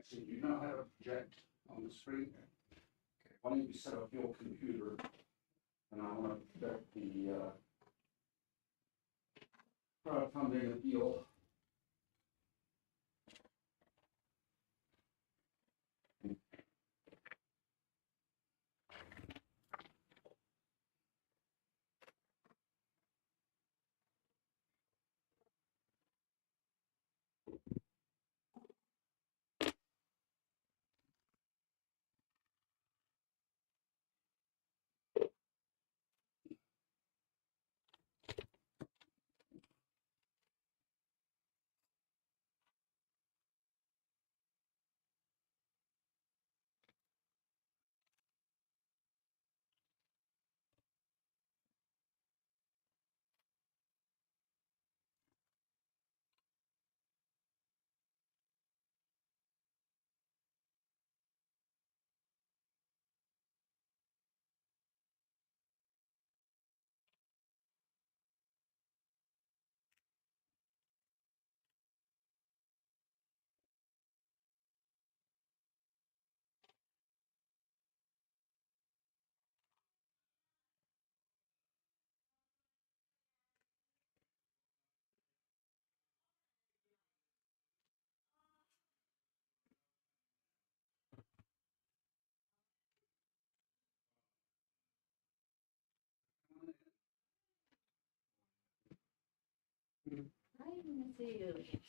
Actually, do you know how to project on the screen? Okay, why don't you set up your computer, and I want to project the crowdfunding appeal.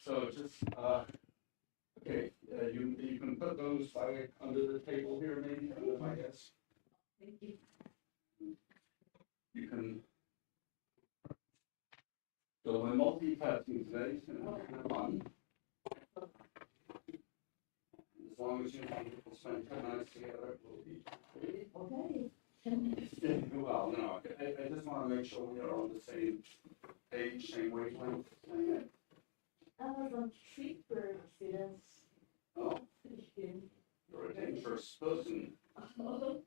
So just, okay, you can put those under the table here, maybe, under my desk. Thank you. You can, so we're multitasking today, so have fun. As long as you people spend 10 minutes together, we'll be. Okay. Well, no, I just want to make sure we are on the same page, same wavelength. Some treatment students. Oh, you're a dangerous person.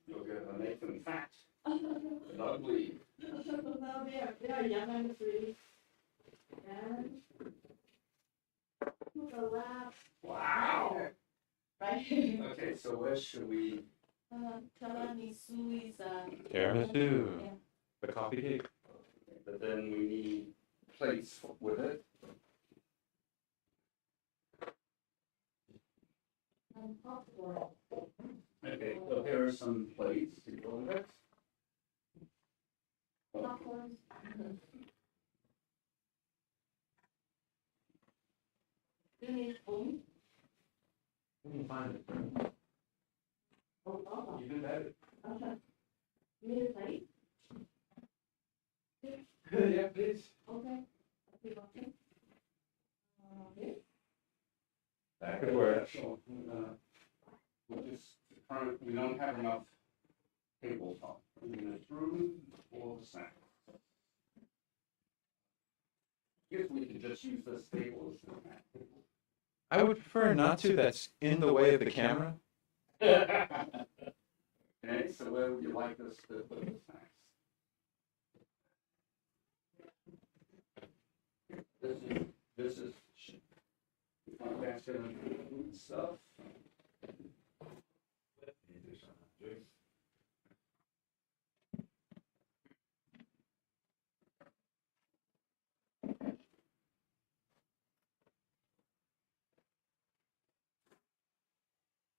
You'll get a Nathan fat and ugly. Well, they are young and free. And the lab. Wow. Right. Okay, so where should we? Tiramisu is Tiramisu. Yeah. The coffee cake. But then we need plates with it. And popcorn. Okay, so here are some plates to go with it. Popcorn. Do you need spoon? You can find it. Oh, no. You can bet it. You need a plate? Yeah, please. Okay. Okay, okay. Okay. That could work. So, we don't have enough tabletop. We're going to through all the snacks. I guess we could just use this table as the snack table. I would prefer not to. That's in the way of the camera. Okay, so where would you like us to put the snacks? This is my basket of food stuff.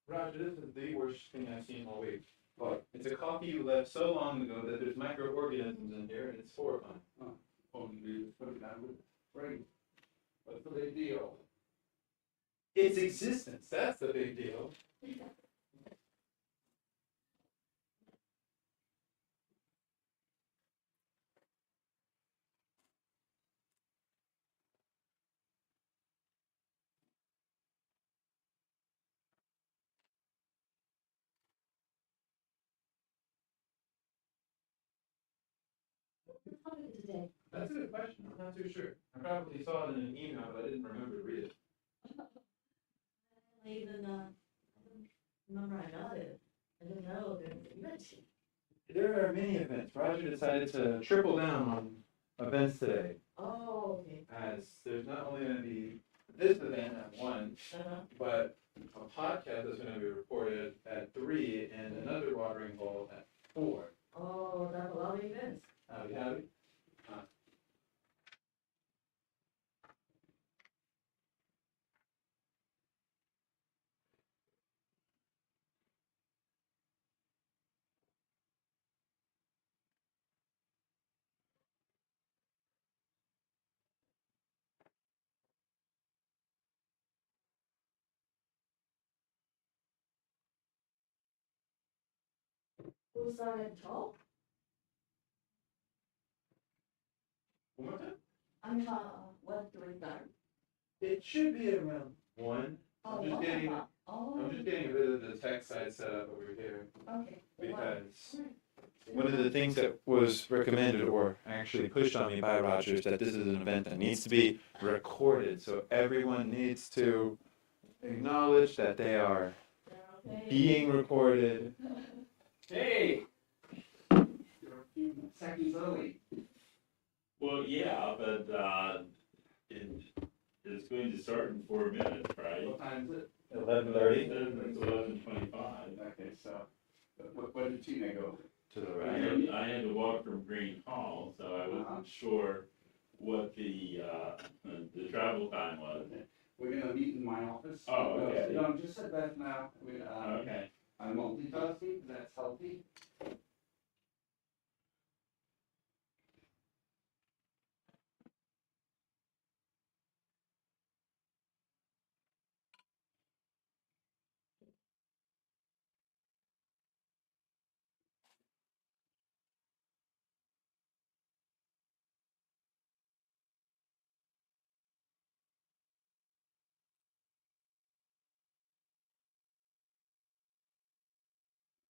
Roger, this is the worst thing I've seen all week. But It's a coffee you left so long ago that there's microorganisms in here, and it's horrifying. only put it down with frame. What's the big deal? Its existence, that's the big deal. Today. That's a good question. I'm not too sure. I probably saw it in an email, but I didn't remember to read it. I even, I don't remember I got it. I didn't know there was an event. There are many events. Roger decided to triple down on events today, Oh, okay. as there's not only going to be this event at one, Uh-huh. but a podcast is gonna be recorded at 3 and another watering hole at 4. Oh, that's a lot of events. Howdy. Who started talk? One more time? I mean, what do we start? It should be around 1. Oh, I'm just one getting, o'clock. Oh, I'm just getting a bit of the tech side set up over here. okay. Because one of the things that was recommended or actually pushed on me by Roger is that this is an event that needs to be recorded. So everyone needs to acknowledge that they are Okay. being recorded. Hey! You're a few seconds early. Well, yeah, but it's going to start in 4 minutes, right? What time is it? 11:30 It's 11:25. Okay, so, where did Tina go? to the I right. had to walk from Green Hall, so I wasn't sure what the travel time was. We're gonna meet in my office. Oh, okay. No, just sit back now. Okay. I'm multitasking, that's healthy.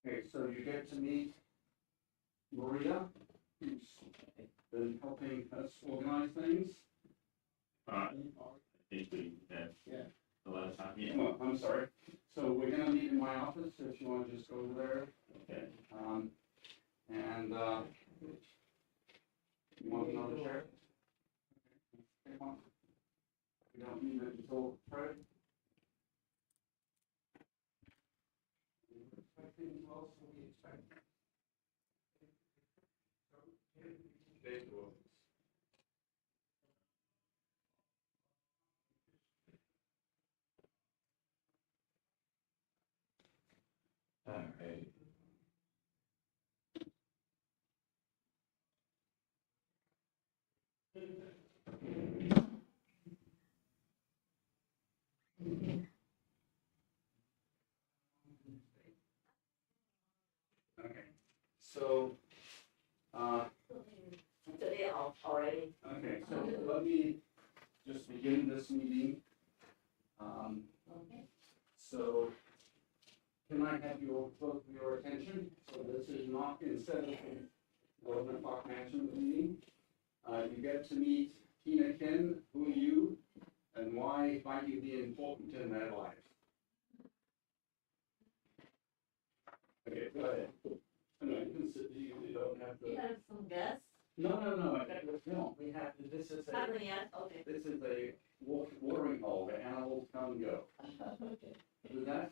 Okay, so you get to meet Maria, who's been helping us organize things. I think we had Yeah. the last time. Yeah. Oh, I'm sorry. So we're gonna meet in my office, if you wanna just go over there. Okay. And, you want another chair? Okay, one. We don't need it until Friday. Expecting, who else will we expect? Dave will. All right. Okay, so, Today off already. okay, so let me just begin this meeting. Okay. So, can I have both of your attention? So this is not, instead of the 11 o'clock mansion meeting, you get to meet Tina Kin, who are you, and why might you be important in their lives? Okay, go ahead. No, you can sit, you don't have You to. have some guests? No, we have, this is Haven't yet, okay. this is a watering hole where animals come and go. Okay. Is that?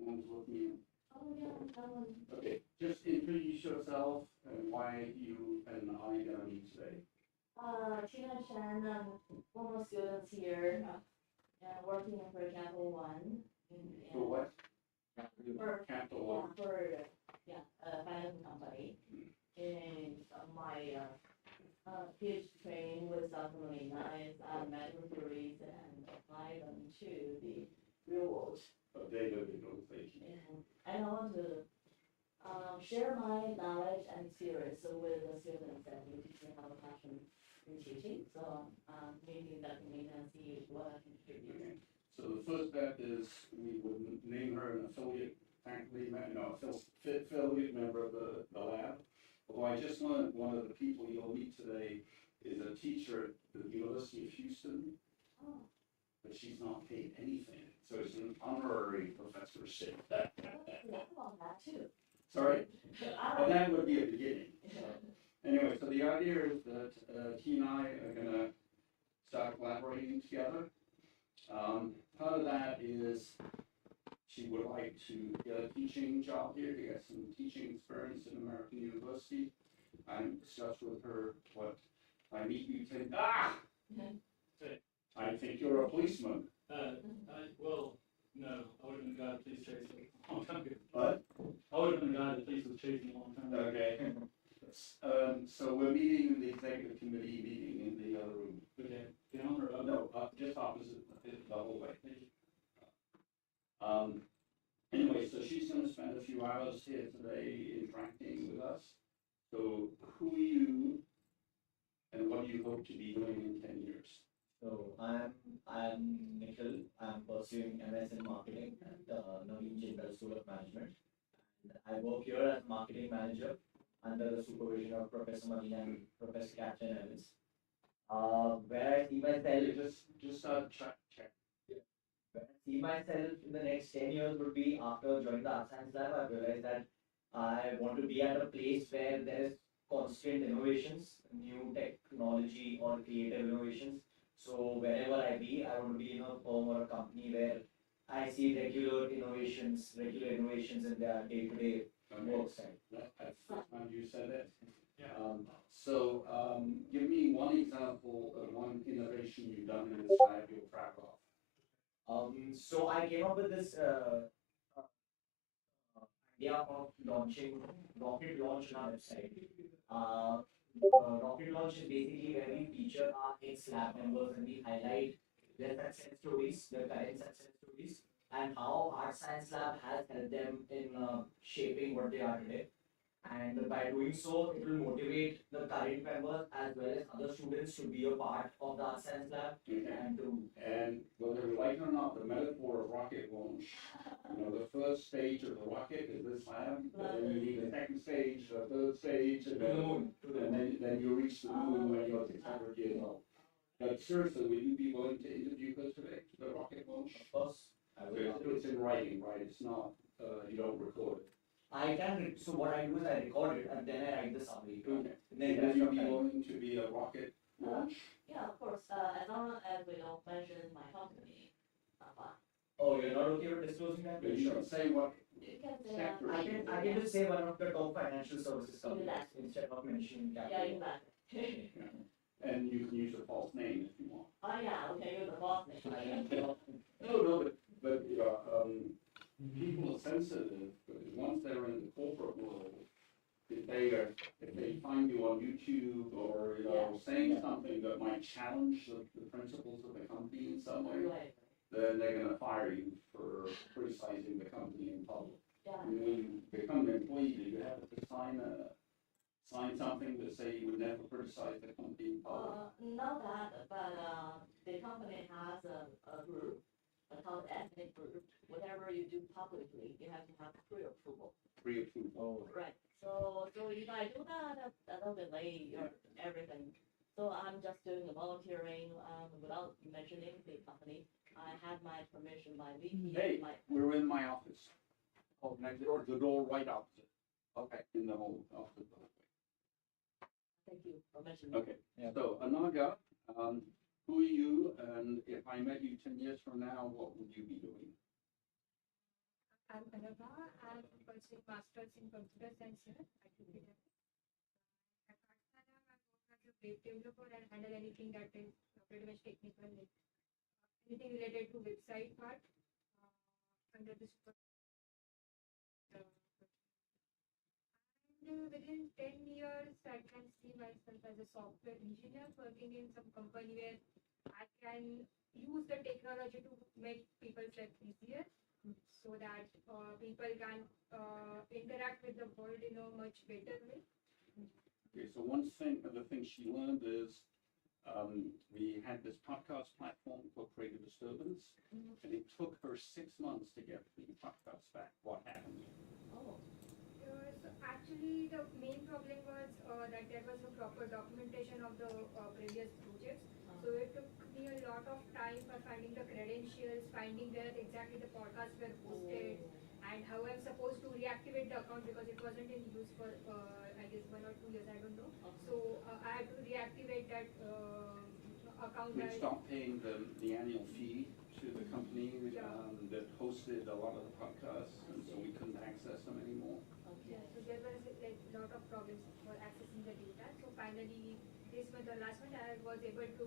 One's looking in. Oh, yeah, that one. Okay, just introduce yourself and why you and I gonna meet today. Tina Chen, former students here, working for Capital One. For what? For, Capital yeah, One. for, finance company. And my, PhD training was Dr. Molina is medical theories and apply them to the real world. Data visualization. And I want to share my knowledge and experience with the students that we teach have a passion in teaching. So maybe that can make them see what I can contribute. Okay. So the first step is we would name her an affiliate faculty, affiliate member of the lab. Although I just learned one of the people you'll meet today is a teacher at the University of Houston, Oh, but she's not paid anything. So it's an honorary professorship. that's about that too. Sorry? I And don't- that would be a beginning. Anyway, so the idea is that he and I are gonna start collaborating together. part of that is she would like to get a teaching job here, to get some teaching experience in American University. I discussed with her what I meet you think, I think you're a policeman. Well, no, I would have been the guy the police chased a long time ago. But, I would have been the guy the police was chasing a long time ago. okay. So we're meeting in the executive committee meeting in the other room. Okay, down or up? No, just opposite the hallway. Anyway, so she's gonna spend a few hours here today interacting with us. So who are you and what do you hope to be doing in 10 years? So I'm Nikhil. I'm pursuing MS in marketing at Naveen Jindal School of Management. And I work here as marketing manager under the supervision of Professor Mani and Professor Captain Evans. Where I see myself, Just check. where I see myself in the next 10 years would be after joining the Art Science Lab. I realized that I want to be at a place where there is constant innovations, new technology or creative innovations. So wherever I be, I want to be in a firm or a company where I see regular innovations in their day-to-day work side. That's the first time you said it. Yeah. So give me one example of one innovation you've done in this lab you're proud of. So I came up with this idea of launching rocket launch on our website. Rocket launch is basically where we feature our ex-lab members and we highlight their success stories, their current success stories, and how Art Science Lab has helped them in shaping what they are today. And by doing so, it will motivate the current members as well as other students to be a part of the Art Science Lab Okay. And whether you like it or not, the metaphor of rocket launch, the first stage of the rocket is this lab, but then you need a second stage, a third stage, and to the moon. then you reach the moon when you're 600 years old. But seriously, will you be willing to interview her today, the rocket launch? Of course, I will. It's in writing, right? It's not, you don't record it. I can, so what I do is I record it and then I write the summary. Okay. And then Will rest you of be time. willing to be a rocket launch? Yeah, of course, as long as we don't mention my company, fine. Oh, you're not okay with disclosing that? But you can say what You can say, sector. I can just say one of the top financial services companies Exactly. instead of mentioning yeah, capital. exactly. And you can use a false name if you want. Oh, yeah, okay, you're the boss name. No, but people are sensitive, because once they're in the corporate world, if they find you on YouTube or, saying something that might challenge the principles of the company in some way, Right, then they're gonna fire you for criticizing the company in public. yeah. And when you become an employee, do you have to sign something to say you would never criticize the company in public? Not that, but, the company has a group, called ethnic group. Whatever you do publicly, you have to have pre-approval. Pre-approval. Right, so if I do that, that'll delay your everything. So I'm just doing the volunteering, without mentioning the company. I had my permission, my VP, Hey, my, we're in my office. Oh, next door, the door right opposite. Okay, in the whole office. thank you for mentioning. Okay, Yeah. so Anaga, who are you, and if I met you 10 years from now, what would you be doing? I'm Anava. I'm pursuing Masters in Computer Science here at UPW. At Karsana, I work as a web developer and handle anything that is pretty much technical, like anything related to website part under the super. And within 10 years, I can see myself as a software engineer working in some company where I can use the technology to make people's life easier, so that people can interact with the world in a much better way. Okay, so the thing she learned is we had this podcast platform for Creative Disturbance, and it took her 6 months to get the podcast back. What happened? Oh, So actually, the main problem was that there was no proper documentation of the previous projects. So it took me a lot of time for finding the credentials, finding where exactly the podcasts were hosted, and how I'm supposed to reactivate the account because it wasn't in use for I guess 1 or 2 years, I don't know. So I had to reactivate that account. We stopped paying the annual fee to the company Yeah. that hosted a lot of the podcasts, and so we couldn't access them anymore. Yeah, so there was like lot of problems for accessing the data. So finally, this month, the last month, I was able to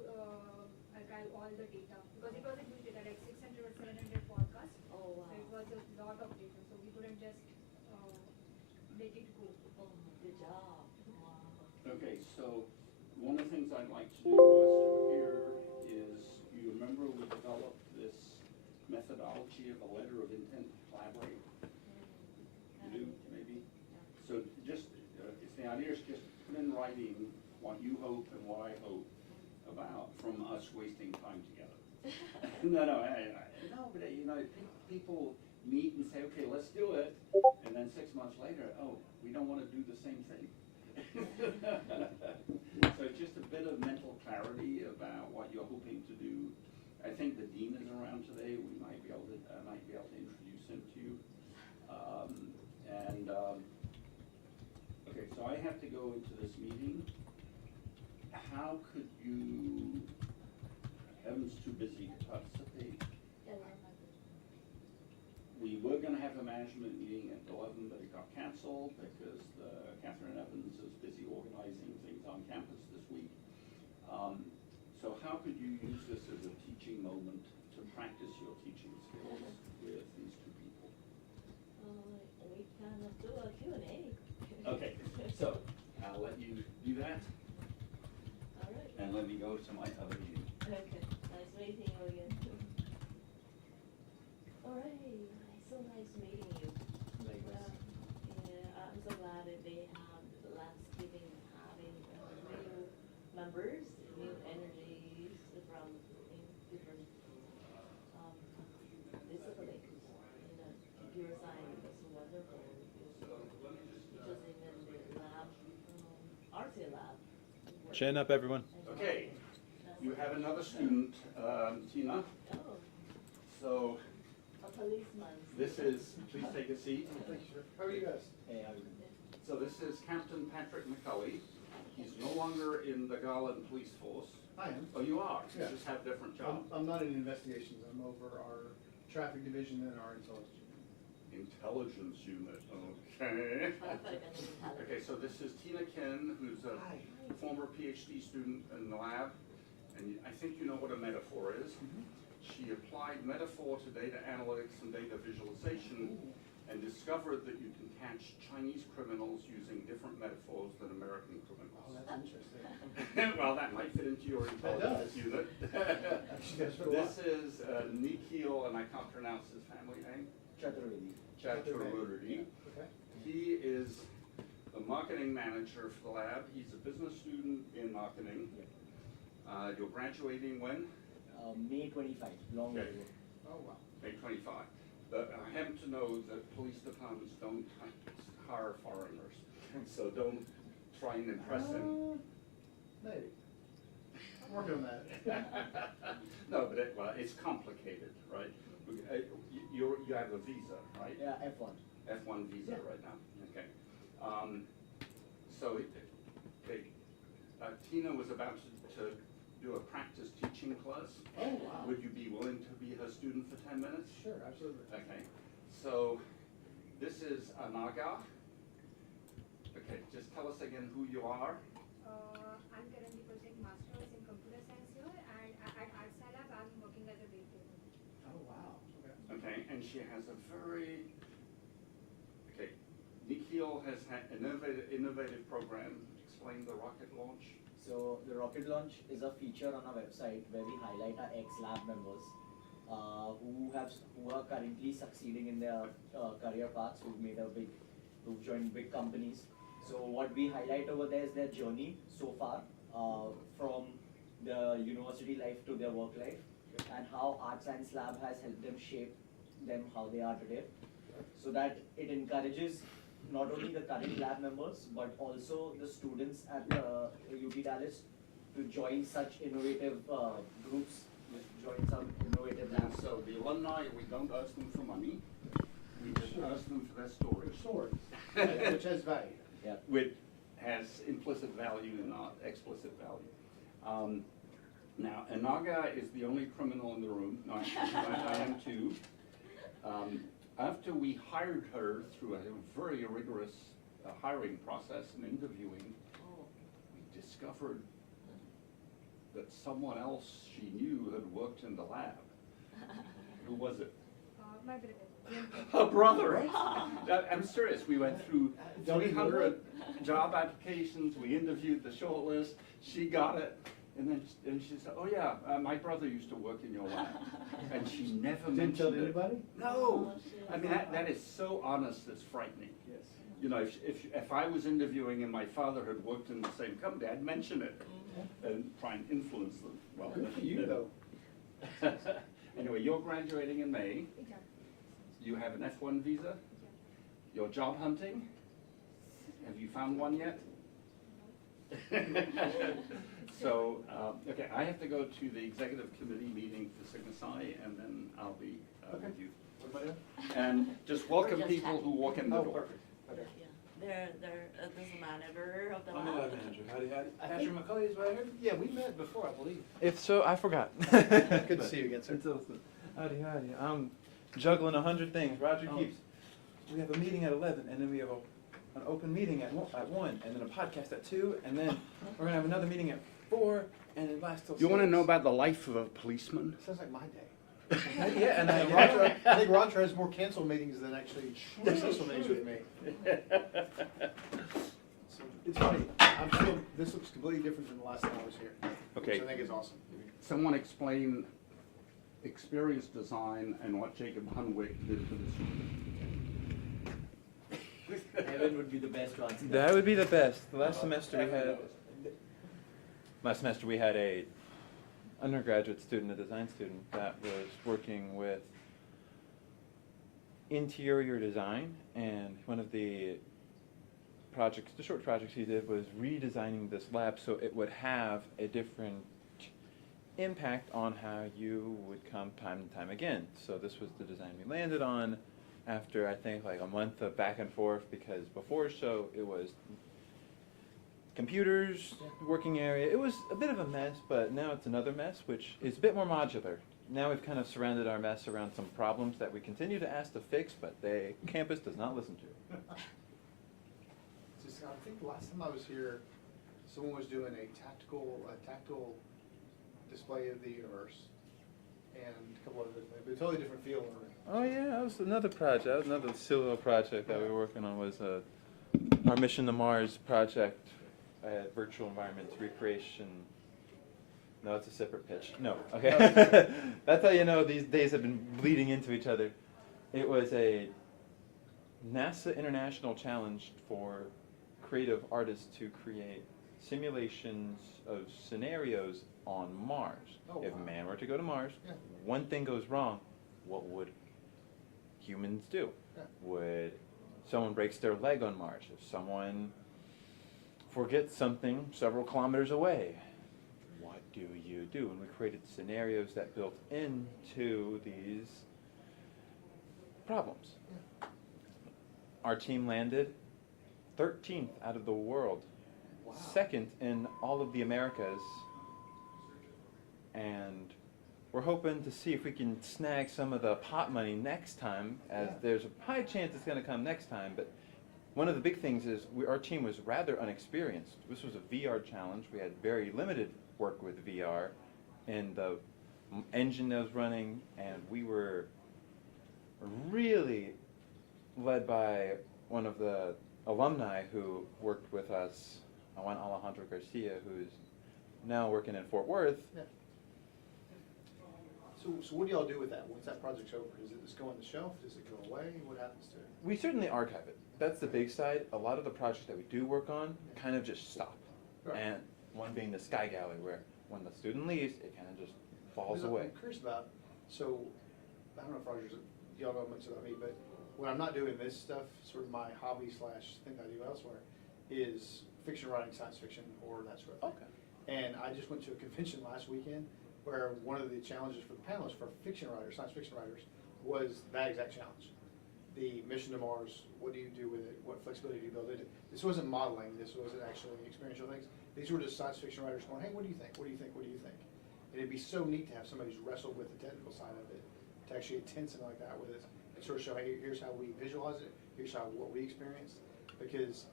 archive all the data because it was a huge data, like 600 or 700 podcasts. Oh, wow. So it was a lot of data, so we couldn't just let it go. Oh, good job. Wow. Okay, so one of the things I'd like to do whilst you're here is, you remember we developed this methodology of a letter of intent to collaborate? You do, maybe? So just, it's the idea is just put in writing what you hope and what I hope about from us wasting time together. No, but you know, people meet and say, okay, let's do it, and then 6 months later, oh, we don't want to do the same thing. So just a bit of mental clarity about what you're hoping to do. I think the dean is around today. We might be able to, I might be able to introduce him to you. Okay, so I have to go into this meeting. How could you, Evan's too busy to participate. We were gonna have a management meeting at 11, but it got canceled because Catherine Evans is busy organizing things on campus this week. So how could you use this as a teaching moment to practice your teaching skills with these two people? We can do a Q&A. Okay, so I'll let you do that, All right. and let me go to my other meeting. Okay, nice meeting you again. All right, so nice meeting you. Likewise. Yeah, I'm so glad that they have Landscaping having new members, new energies from different disciplines. You know, computer science is wonderful. Just even the lab, RC lab. Chin up, everyone. Okay, you have another student, Tina. Oh, So a policeman. this is, please take a seat. How are you guys? Hey, how are you doing? So this is Captain Patrick McCulley. He's no longer in the Garland Police Force. I am. Oh, you are? You Yeah. just have different jobs. I'm not in investigations. I'm over our traffic division and our intelligence unit. Intelligence unit, okay. Okay, so this is Tina Ken, who's a former PhD student in the lab, and I think you know what a metaphor is. She applied metaphor to data analytics and data visualization and discovered that you can catch Chinese criminals using different metaphors than American criminals. Oh, that's interesting. Well, that might fit into your intelligence unit. She does for a while. This is Nikhil, and I can't pronounce his family name, Chaturvedi. Chaturvedi. Okay. He is the marketing manager for the lab. He's a business student in marketing. You're graduating when? May 25, long way Okay. ago. Oh, wow. May 25. But I happen to know that police departments don't hire foreigners, so don't try and impress him. Maybe. I'm working on that. No, but well, it's complicated, right? You have a visa, right? Yeah, F1. F1 visa Yeah. right now, okay. So, Tina was about to do a practice teaching class. Oh, wow. Would you be willing to be her student for 10 minutes? Sure, absolutely. Okay, so this is Anaga. Okay, just tell us again who you are. I'm currently pursuing masters in computer science here, and at Arts Lab, I'm working as a waitstaff. Oh, wow. Okay. Okay, and she has a very, okay, Nikhil has had an innovative program. Explain the rocket launch. So the rocket launch is a feature on our website where we highlight our ex-lab members who are currently succeeding in their career paths, who've joined big companies. So what we highlight over there is their journey so far, from the university life to their work life, and how Art Science Lab has helped them shape them how they are today, so that it encourages not only the current lab members, but also the students at UT Dallas to join such innovative groups, join some innovative And labs. so the alumni, we don't ask them for money. We just ask them for their stories. Stories, which has value. Which has implicit value, not explicit value. Now, Inaga is the only criminal in the room. No, actually, I am too. After we hired her through a very rigorous hiring process and interviewing, Oh. we discovered that someone else she knew had worked in the lab. Who was it? My brother. Her brother. I'm serious. We went through 300 job applications. We interviewed the shortlist. She got it. And she said, "Oh yeah, my brother used to work in your lab," and she never Didn't tell mentioned it. anybody? No, Oh, shit. I mean that is so honest. It's frightening. Yes. You know, if I was interviewing and my father had worked in the same company, I'd mention it and try and influence them. Well, Good for you, though. Anyway, you're graduating in May. Exactly. You have an F1 visa. You're job hunting. Have you found one yet? So, okay, I have to go to the executive committee meeting for Sigma Psi, and then I'll be with you. What am I doing? And just welcome just people who walk in the Oh, door. perfect. Okay. Yeah, they're this manager of the I'm the lab. lab manager. Howdy, howdy. I Patrick think- McCully is what I heard. Yeah, we met before, I believe. If so, I forgot. Good to see you again, sir. It's awesome. Howdy, howdy. I'm juggling 100 things. Roger Oh. keeps. We have a meeting at 11, and then we have an open meeting at 1, and then a podcast at 2, and then we're gonna have another meeting at 4, and it lasts till. You want to 6. know about the life of a policeman? Sounds like my day. Yeah, and I. Roger, I think Roger has more canceled meetings than actually successful meetings with me. So, it's funny, this looks completely different than the last time I was here. Okay. Which I think is awesome. Someone explain experience design and what Jacob Hunwick did for this room. Evan would be the best to answer That would be the best. Last semester we had a undergraduate student, a design student, that was working with interior design, and one of the projects, the short projects he did was redesigning this lab so it would have a different impact on how you would come time and time again. So this was the design we landed on after I think like a month of back and forth, because before show it was computers, working area. It was a bit of a mess, but now it's another mess, which is a bit more modular. Now we've kind of surrounded our mess around some problems that we continue to ask to fix, but the campus does not listen to. Just, I think the last time I was here, someone was doing a tactile display of the universe, and a couple other things, but a totally different feel. Oh yeah, that was another project. That was another silly little project that we were working on, was our Mission to Mars project, virtual environments recreation. No, it's a separate pitch. No, okay. That's how you know these days have been bleeding into each other. It was a NASA International Challenge for creative artists to create simulations of scenarios on Mars. Oh, If wow. man were to go to Mars, Yeah. one thing goes wrong, what would humans do? Yeah. Would someone breaks their leg on Mars? If someone forgets something several kilometers away, what do you do? And we created scenarios that built into these problems. Our team landed 13th out of the world, Wow. second in all of the Americas, and we're hoping to see if we can snag some of the pot money next time, as Yeah. there's a high chance it's going to come next time. But one of the big things is our team was rather unexperienced. This was a VR challenge. We had very limited work with VR and the engine that was running, and we were really led by one of the alumni who worked with us, Juan Alejandro Garcia, who's now working in Fort Worth. Yeah. So what do y'all do with that once that project's over? Does it just go on the shelf? Does it go away? What happens to it? We certainly archive it. That's the big side. A lot of the projects that we do work on kind of just stop. Right. And one being the Sky Gallery, where when the student leaves, it kind of just falls Because away. I'm curious about, so, I don't know if Roger's, y'all know much about me, but when I'm not doing this stuff, sort of my hobby / thing I do elsewhere, is fiction writing, science fiction, or that sort of thing. Okay. And I just went to a convention last weekend where one of the challenges for the panelists for fiction writers, science fiction writers, was that exact challenge. The mission to Mars, what do you do with it? What flexibility do you build into it? This wasn't modeling, this wasn't actually experiential things. These were just science fiction writers going, hey, what do you think? What do you think? What do you think? And it'd be so neat to have somebody who's wrestled with the technical side of it, to actually attend something like that with us, and sort of show, hey, here's how we visualize it, here's what we experience. Because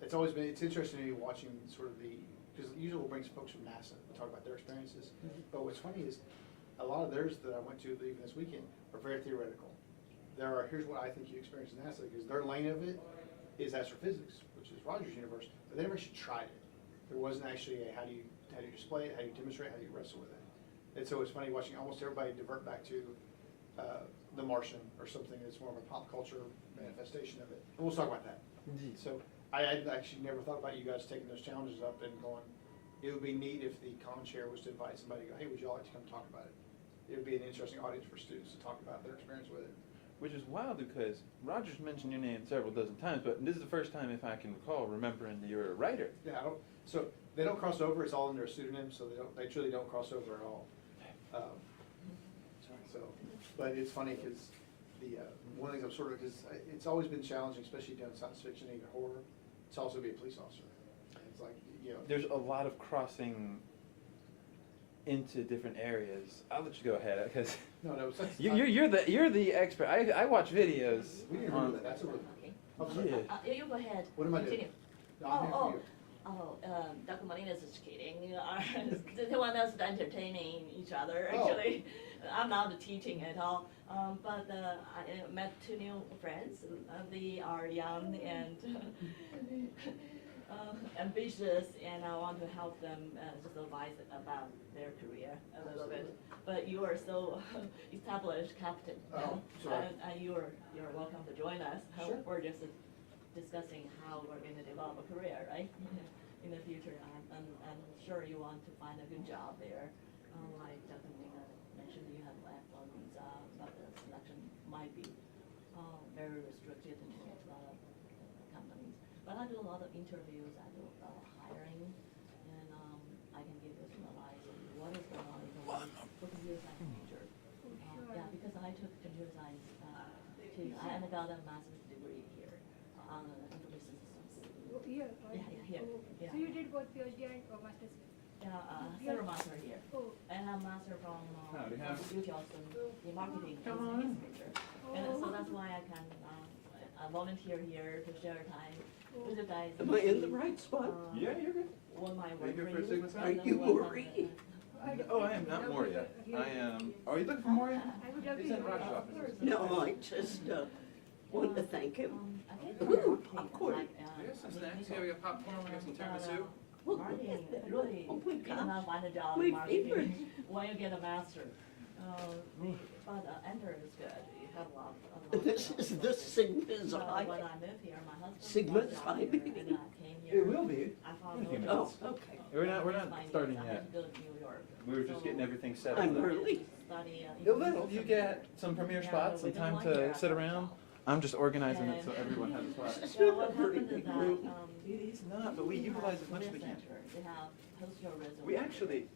it's always been, it's interesting to me watching sort of because usually we'll bring some folks from NASA to talk about their experiences. But what's funny is, a lot of theirs that I went to even this weekend are very theoretical. Here's what I think you experience in NASA, because their lane of it is astrophysics, which is Rogers Universe, but they never actually tried it. There wasn't actually a how do you display it, how do you demonstrate, how do you wrestle with it. And so it's funny watching almost everybody divert back to The Martian or something that's more of a pop culture manifestation of it. And we'll talk about that. Indeed. So I actually never thought about you guys taking those challenges up and going, it would be neat if the con chair was to invite somebody to go, hey, would you all like to come talk about it? It would be an interesting audience for students to talk about their experience with it. Which is wild because Rogers mentioned your name several dozen times, but this is the first time, if I can recall, remembering that you're a writer. Yeah, so they don't cross over, it's all under a pseudonym, so they truly don't cross over at all. But it's funny because one of the things I'm sort of, because it's always been challenging, especially doing science fiction, even horror, to also be a police officer. It's like, There's a lot of crossing into different areas. I'll let you go ahead because No, you're the expert. I watch videos. We didn't on, remember that, that's a really, Okay. I'm sorry. Yeah. You go ahead. What am I doing? Continue. No, I'm here for you. Dr. Molina is just kidding. The one that's entertaining each other, Oh. actually. I'm not teaching at all. But I met two new friends. They are young and ambitious, and I want to help them just advise about their career a little bit. But you are so established captain. Oh, sorry. And you're welcome to join us. Sure. We're just discussing how we're going to develop a career, right? In the future. I'm sure you want to find a good job there. Like Dr. Molina mentioned, you have F1 visa, but the selection might be very restricted in a lot of companies. But I do a lot of interviews, I do hiring, and I can give you some advice on what is going on in the world for computer science major. Yeah, because I took computer science I got a master's degree here on information systems. Here? Here. Oh, Yeah. So you did both PhD and master's? Yeah, several master here. Oh. And a master from Howdy, howdy. UT Austin in marketing as Come a on in. major. And so that's why I can volunteer here to share time with you guys. Am I in the right spot? Yeah, you're good. What my Are you work good for a Sigma is, Psi? Are and you what Maureen? Oh, I am not Moria. I am. Oh, you looking for Moria? I would love to He's in hear Rogers' it. office. No, I just want to thank him. I think Ooh, marketing, popcorn. like, We got some snacks here. We got popcorn. We got some tiramisu. Well, Marketing, look at that. really, Oh my you gosh. cannot find a job My in marketing favorite. when you get a master. But enter is good, you have a lot. This is the Sigma Xi. When I moved here, my husband. Sigma was down Xi here, meeting. and I came here. It will be. I found In a few no minutes. job. Oh, okay. We're not My starting needs, I yet. had to go to New York. We were just So, getting everything set up. I'm early. study, A little. You get some premier Yeah, spots, some within time 1 year, to I sit got a around. job. I'm just organizing it so everyone has a spot. It's Yeah, not what a very happened is big that, room. It is not, but we utilize as much as we can. They have post your resume. We actually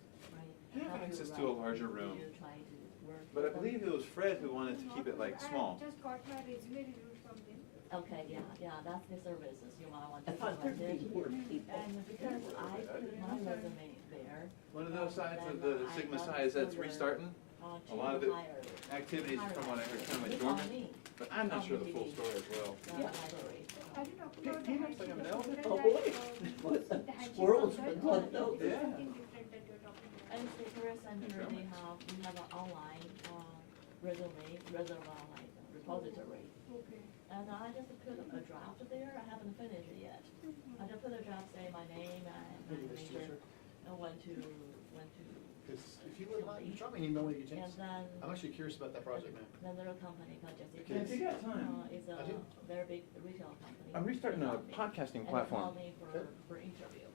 right? have How do you access to write? a larger room. You try to work But I with them? believe it was Fred who wanted to keep it like small. I just got my resume reviewed from them. Okay, yeah, that's the services you might want to. I thought there'd be implement. more people. And because I put my resume there. One of those sides of the Sigma Psi is that's restarting. A lot of it activities from what I heard kind of like dormant, but I'm not sure the full story as well. Yeah. I didn't talk He- about he the looks like high an school elephant. student Oh, that, boy. What the the high school squirrels student would love that those. is Yeah. something different that you're talking about. And the career center, we have an online resume, like repository. Okay. And I just put a draft there, I haven't finished it yet. I just put a draft, say my name and my major, and when to, Because if you would like, you drop me an email when you get a and chance. then, I'm actually curious about that project, man. then there are a company called Jessica. If you got time. It's I do. a very big retail company. I'm restarting They a called me. podcasting And they platform called me for interview.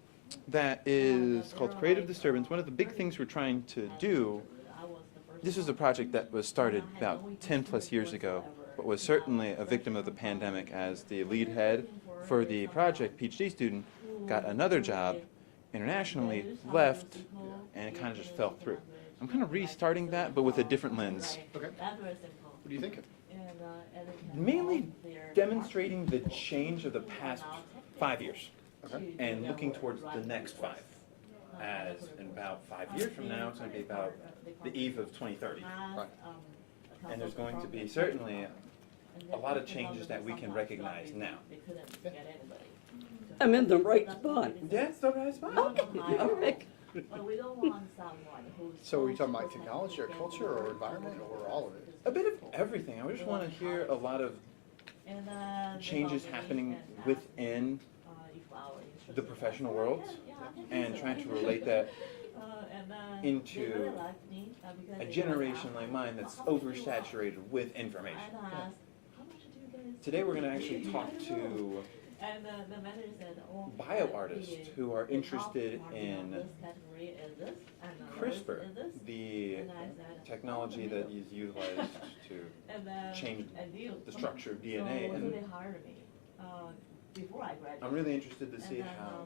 that is called Creative Disturbance. One of the big things we're trying to do, I was the first this is a one. project that was started about 10 plus years ago, but was certainly a victim of the pandemic as the lead head for the project, PhD student, got another job internationally, left, and it kind of just fell through. I'm kind of restarting that, but with a different lens. Okay. That's very simple. What do you think? And, it can Mainly involve their demonstrating the change of the past 5 years Okay. and looking towards the next 5 as about 5 years from now, it's going to be about the eve of 2030. Right. And there's going to be certainly a lot of changes that we can recognize now. I'm in the right spot. Yes, the right spot. Okay, all right. But we don't want someone who's. So are you talking about technology or culture or environment or all of it? A bit of everything. I just want to hear a lot of changes happening within the professional world and trying to relate that into a generation like mine that's oversaturated with information. Today we're going to actually talk to bio-artists who are interested in CRISPR, the technology that is utilized to change the structure of DNA. And I'm really interested to see how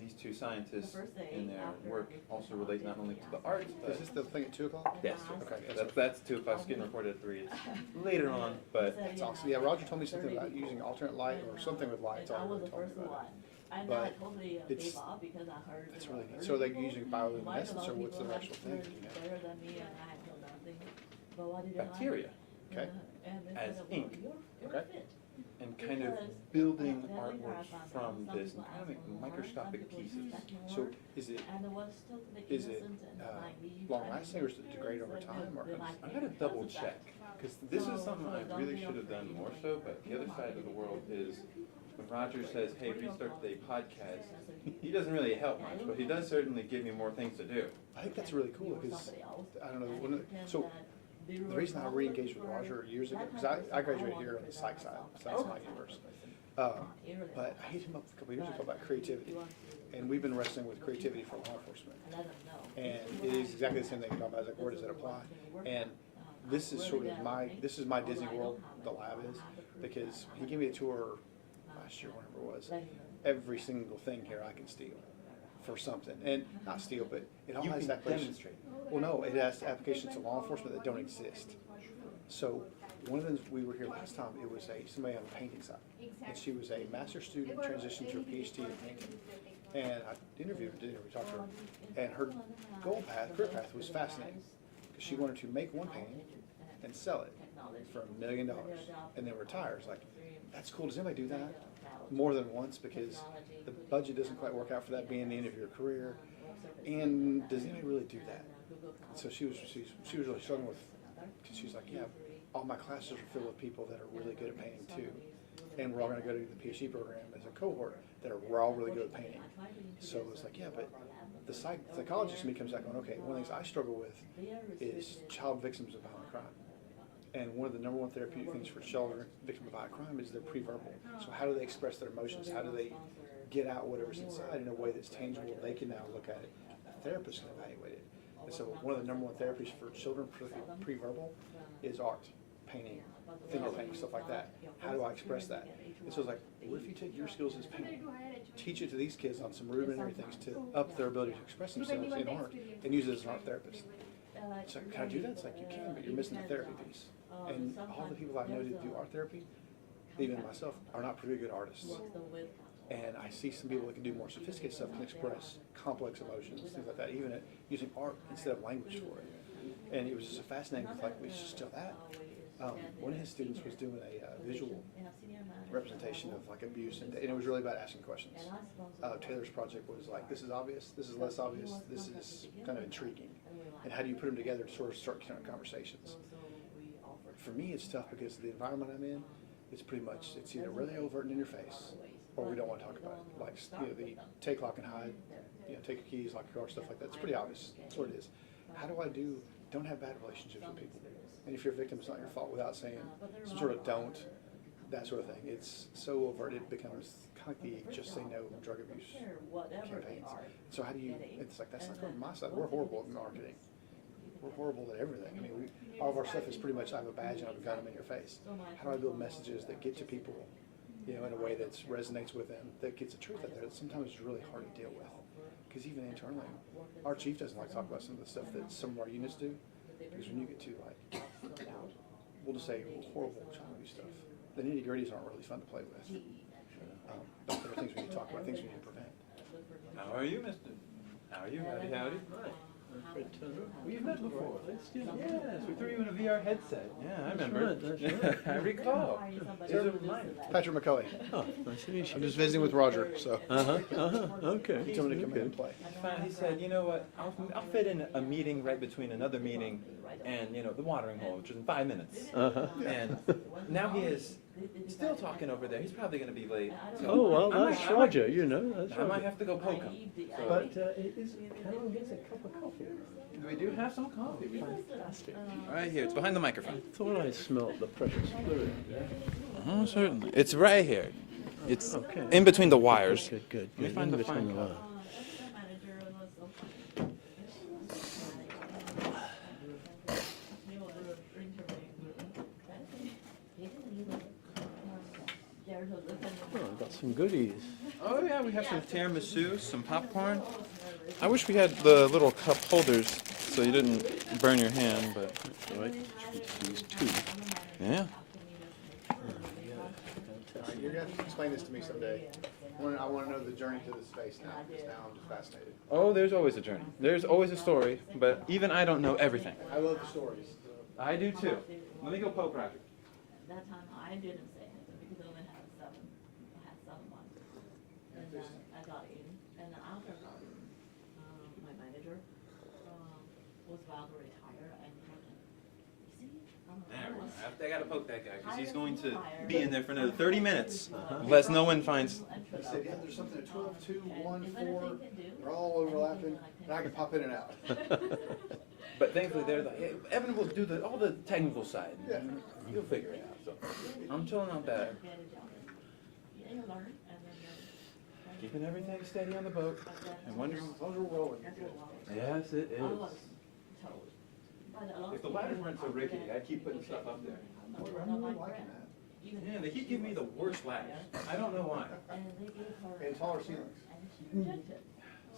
these two scientists in their work also relate not only to the arts, but Is this the thing at 2 o'clock? yes, Okay, that's 2 o'clock. It's getting recorded at 3. It's later on, but That's awesome. Yeah, Roger told me something about using alternate light or something with light. It's I already was the told me first about one. it. And But I totally it's- gave up because I heard. That's really neat. So are they using bioluminescence or what's the actual thing? Do you know? Better than me and I know nothing. But what did bacteria Okay. And they as said, well, ink. you're Okay. fit. and kind of building artworks from this kind of microscopic pieces. So is it And it was totally Is it, innocent and naive. long lasting or does it degrade over time or? I gotta double check, because this is something I really should have done more so, but the other side of the world is when Roger says, hey, restart the podcast, he doesn't really help much, but he does certainly give me more things to do. I think that's really cool because, I don't know, so the reason I re-engaged with Roger years ago, because I graduated here on the psych side, so that's my universe. But I hit him up a couple years ago about creativity, and we've been wrestling with creativity for law enforcement. And it is exactly the same thing, about, like, where does it apply? And this is sort of my Disney World, the lab is, because he gave me a tour last year, whenever it was. Every single thing here I can steal for something, and not steal, but it all You has can applications. demonstrate. Well, no, it has applications to law enforcement that don't exist. So one of the things we were here last time, it was somebody on the painting side, and she was a master's student transitioned to a PhD in painting. And I interviewed her, talked to her, and her goal path, career path was fascinating, because she wanted to make one painting and sell it for $1 million, and then retire. It's like, that's cool. Does anybody do that more than once? Because the budget doesn't quite work out for that being the end of your career. And does anybody really do that? So she was really struggling with, because she's like, yeah, all my classes are filled with people that are really good at painting too, and we're all going to go to the PhD program as a cohort we're all really good at painting. So it's like, yeah, but the psychologist in me comes back on, okay, one of the things I struggle with is child victims of violent crime. And one of the number one therapeutic things for children victims of violent crime is they're pre-verbal. So how do they express their emotions? How do they get out whatever's inside in a way that's tangible? They can now look at it. A therapist can evaluate it. And so one of the number one therapies for children, particularly pre-verbal, is art, painting, finger painting, stuff like that. How do I express that? And so it's like, what if you take your skills as painter, teach it to these kids on some rudimentary things to up their ability to express themselves in art, and use it as an art therapist? It's like, can I do that? It's like, you can, but you're missing the therapy piece. And all the people I've known that do art therapy, even myself, are not pretty good artists. And I see some people that can do more sophisticated stuff, can express complex emotions, things like that, even using art instead of language for it. And it was just fascinating, like, we should still that. One of his students was doing a visual representation of like abuse, and it was really about asking questions. Taylor's project was like, this is obvious, this is less obvious, this is kind of intriguing. And how do you put them together to sort of start conversations? For me, it's tough because the environment I'm in, it's pretty much, it's either really overt and in your face, or we don't want to talk about it. Like, the take, lock, and hide, take your keys, lock your car, stuff like that. It's pretty obvious. That's what it is. How do I don't have bad relationships with people? And if you're a victim, it's not your fault, without saying some sort of don't, that sort of thing. It's so overt, it becomes kind of like the just say no drug abuse campaigns. So how do you, it's like, that's not going to my side. We're horrible at marketing. We're horrible at everything. I mean, all of our stuff is pretty much, I have a badge and I have a gun in your face. How do I build messages that get to people, in a way that resonates with them, that gets the truth out there that sometimes is really hard to deal with? Because even internally, our chief doesn't like to talk about some of the stuff that some of our units do. Because when you get to, like, we'll just say horrible child abuse stuff, the nitty-gritties aren't really fun to play with. But there are things we need to talk about, things we need to prevent. How are you, Mr.? How are are you? Howdy, howdy. I'm Fred Turner. We've met before. Yeah. Yes, we threw you in a VR headset. Yeah, I That's remember. right, that's right. I recall. It's a reminder. Patrick McCully. Oh, nice to meet I'm you. just visiting with Roger, so Okay. he told me to come in and play. He said, you know what, I'll fit in a meeting right between another meeting and, the watering hole, which is in 5 minutes. And now he is still talking over there. He's probably going to be late. So Oh, well, I that's might- Roger, you know, that's I might Roger. have to go poke him. So But can I get a cup of coffee? we do have some coffee. Fantastic. Right here. It's behind the microphone. Thought I smelt the precious fluid there. Oh, certainly. It's right here. It's Okay. in between the wires. Good, good, Let me good. find In the between fine the cup. wire. Oh, I've got some goodies. Oh yeah, we have some tiramisu, some popcorn. I wish we had the little cup holders so you didn't burn your hand, but All right, these two. yeah. You're gonna have to explain this to me someday. I want to know the journey to the space now, because now I'm just fascinated. Oh, there's always a journey. There's always a story, but even I don't know everything. I love the stories. I do too. Let me go poke Roger. That time I didn't say anything because I only had 7 months. And then I got in, and then after I got in, my manager was about to retire, and he told me, you see, I gotta poke that guy because he's going to be in there for another 30 minutes unless no one finds. He said, yeah, there's something at 12, 2, 1, 4. They're all overlapping, and I can pop in and out. But thankfully, they're like, hey, Evan will do all the technical side. Yeah. You'll figure it out. So I'm chilling out there, keeping everything steady on the boat, and wondering. rolling. Yes, it I is. was told. But a lot If the of ladders people weren't so rickety, I'd keep putting stuff up there. I'm really liking that. Yeah, they keep giving me the worst ladders. I don't know why. And they gave her. And taller ceilings. And she rejected.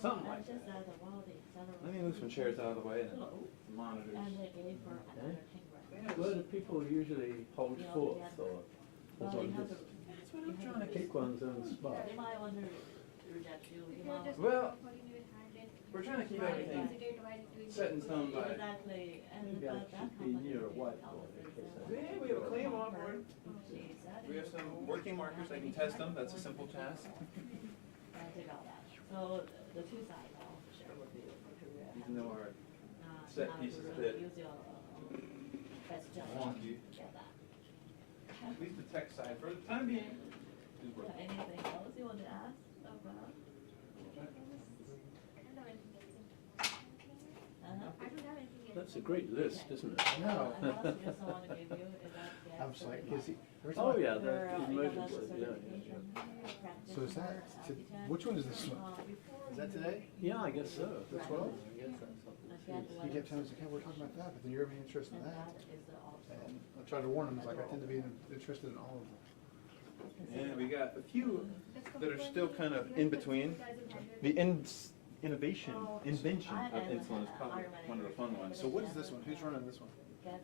Something I like just that. said, well, the accelerator. Let me move some chairs out of the way and Low, some monitors. and they gave her another 10 grand. Where do people usually hold forth, or Well, sort you of have to. just That's what I'm trying to pick one's own spot? They might want to reject you. You might. Well, we're trying to keep everything set in stone by. Exactly, and Maybe I but that should be company. near a whiteboard in case I- Yeah, we have a clean whiteboard. She said. We have some working markers. I can test them. That's a simple task. Take all that. So the two sides I'll share with you for career. Even though our set pieces fit. fit Use your best judgment wonky, to get that. at least the tech side for the time being is working. Anything else you want to ask about? That's a great list, isn't it? No. And also just I want to give you is that. I was like, is he? Oh, yeah, the Her, emergence, certification, So is that, which one is this one? Is that today? Yeah, I guess so. The 12th? I guess that's something. He kept telling us, okay, we're talking about that, but then you're gonna be interested in And that. that is also. And I tried to warn him, I was like, I tend to be interested in all of them. Yeah, we got a few that are still kind of in between. The invention of insulin is probably one of the fun ones. So what is this one? Who's running this one?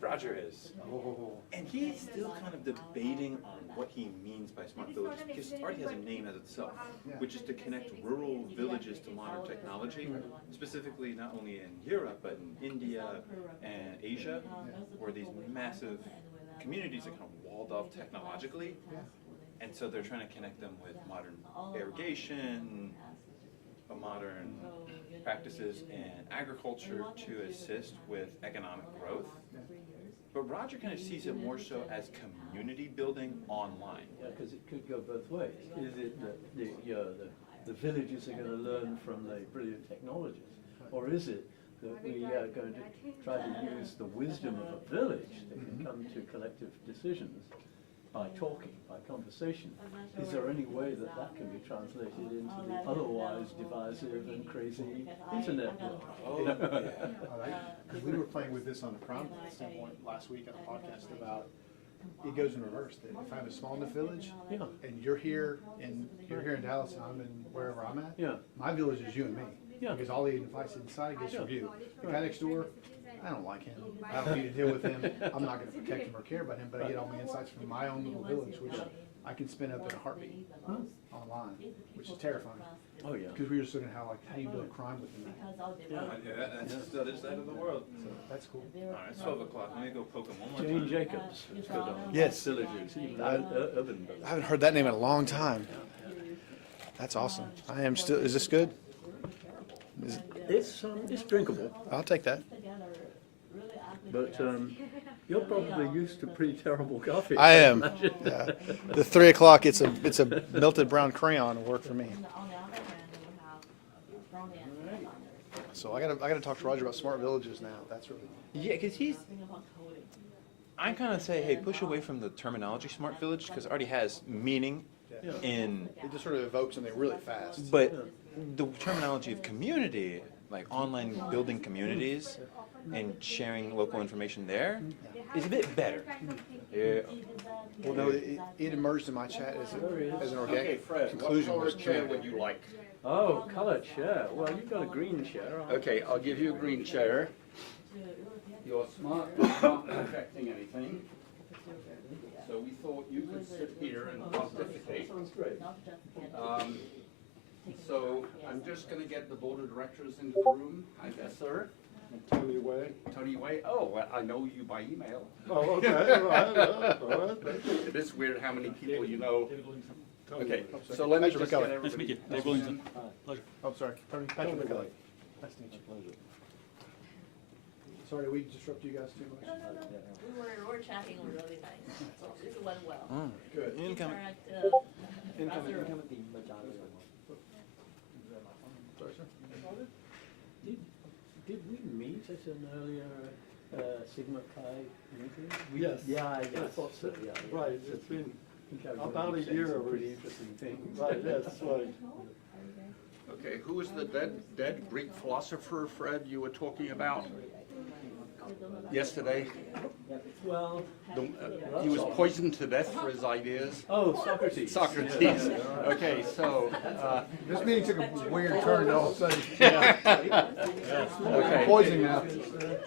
Roger is. Oh. And he's still kind of debating on what he means by smart villages, because it already has a name as itself, which is to connect rural villages to modern technology, specifically not only in Europe, but in India and Asia, where these massive communities are kind of walled off technologically. And so they're trying to connect them with modern irrigation, modern practices in agriculture to assist with economic growth. But Roger kind of sees it more so as community building online. Yeah, because it could go both ways. Is it that the villages are going to learn from the brilliant technologies? Or is it that we are going to try to use the wisdom of a village that can come to collective decisions by talking, by conversation? Is there any way that that can be translated into the otherwise divisive and crazy internet world? Oh, yeah. Because we were playing with this on a prompt standpoint last week on a podcast about, it goes in reverse, that if I'm a small enough village, Yeah, and you're here in Dallas and I'm in wherever I'm at, yeah, my village is you and me. Yeah. Because all the advice inside gets from you. The guy next door, I don't like him. I don't need to deal with him. I'm not gonna protect him or care about him, but I get all my insights from my own little village, which I can spin up in a heartbeat online, which is terrifying. Oh, yeah. Because we were just looking at how you build crime within that. Because all the. That's just the other side of the world. That's cool. All right, 12 o'clock. Let me go poke him one more Jane time. Jacobs has got on. Yes. Villages, even urban. I haven't heard that name in a long time. That's awesome. I am still, is this good? It's drinkable, I'll take that. but you're probably used to pretty terrible coffee. I am. imagine. Yeah. The 3 o'clock, it's a melted brown crayon will work for me. On the other hand, we have front end designers. So I gotta talk to Roger about smart villages now. That's really. Yeah, because he's. Think about coding. I kind of say, hey, push away from the terminology smart village because it already has meaning in. It just sort of evokes something really fast. But the terminology of community, like online building communities and sharing local information there, is a bit better. Yeah. Well, no, it emerged in my chat as an organic conclusion. What was color chair change. would you like? Oh, colored chair. Well, you've got a green chair. Okay, I'll give you a green chair. You're smart, you're not projecting anything. So we thought you could sit here and pontificate. Sounds great. Not just get. So I'm just gonna get the board of directors into the room, I guess, sir. Tony Way. Tony Way, oh, well, I know you by email. Oh, okay, all right. It is weird how many people you know. Tony Okay, Way. so let me Patrick just get McCullough. everybody. Nice to meet you. Dave else Williamson. in. Oh, sorry. Patrick McCullough. Nice to meet you. Sorry, did we disrupt you guys too much? No. We were chatting really nice. So this went well. Good. Incoming. Rather- Sorry, sir. Did we meet at an earlier Sigma Chi meeting? Yes. Yeah, I Yes. thought so, yeah. Right, it's been I think I remember about a you saying year some of pretty it. interesting things. Right, yes, right. Okay, who was the dead Greek philosopher, Fred, you were talking about yesterday? Well, He was poisoned to death for his ideas. oh, Socrates. Socrates. Yeah, yeah, right. Okay, so, This meeting took a weird turn all of a sudden. okay. Poisoning now.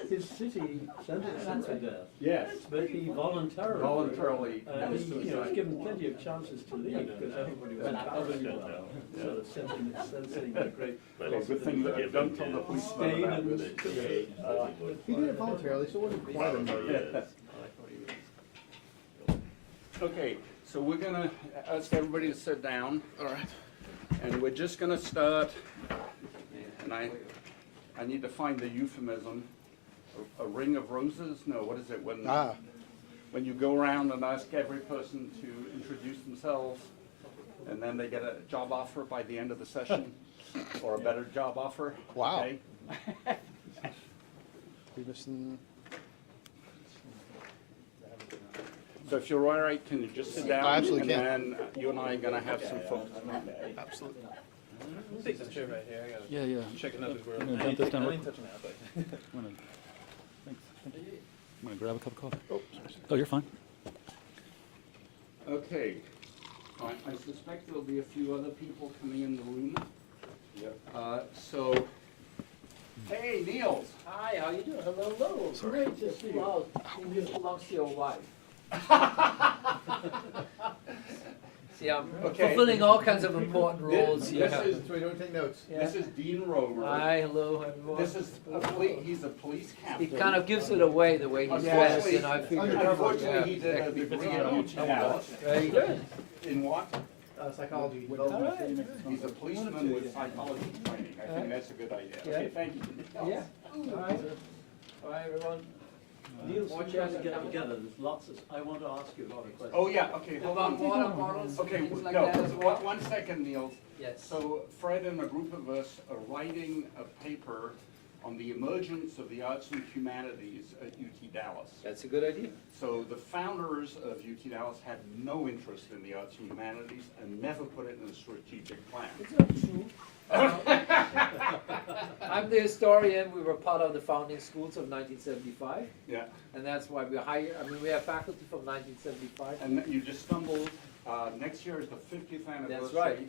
His city sentenced him to death, Yes, but he voluntarily. voluntarily. He was given plenty of chances to leave because everybody was encouraging sort of sensing the great. Well, good thing that you don't tell the policeman Stayed about and it. took it. He did it voluntarily, so it wasn't quite a murder. Okay, so we're gonna ask everybody to sit down. All right. And we're just gonna start, and I need to find the euphemism. A ring of roses? No, what is it, when you go around and ask every person to introduce themselves, and then they get a job offer by the end of the session, or a better job offer? Wow. Okay? So if you're all right, can you just sit down? I absolutely can. And then you and I are gonna have some folks. Absolutely. Take this chair right here. I gotta Yeah. check another word. I'm gonna dump this down I real ain't touching that, but. I'm gonna grab a cup of coffee. Oh, you're fine. Okay. I suspect there'll be a few other people coming in the room. So, hey, Niels. Hi, how you doing? Hello. Great to see you. Wow, this belongs to your wife. See, I'm Okay. fulfilling all kinds of important roles here. This is, So we don't take notes. this is Dean Rover. Hi, hello, everyone. This is he's a police He captain. kind of gives it away the way he says, and I figured. Unfortunately, he did a degree in UT Dallas. Very good. In what? Psychology. He's a policeman with psychology training. I think that's a good idea. Yeah. Okay, thank you. Yeah. All right. All right, everyone. Niels, we have to get together, there's lots of, I want to ask you a lot of questions. Oh, yeah, okay, hold About on. water bottles, Okay, things like no, that as well. one second, Niels. Yes. So Fred and a group of us are writing a paper on the emergence of the arts and humanities at UT Dallas. That's a good idea. So the founders of UT Dallas had no interest in the arts and humanities and never put it in a strategic plan. It's not true. I'm the historian. We were part of the founding schools of 1975, Yeah, and that's why we we have faculty from 1975. and you just stumbled, next year is the 50th anniversary. That's right.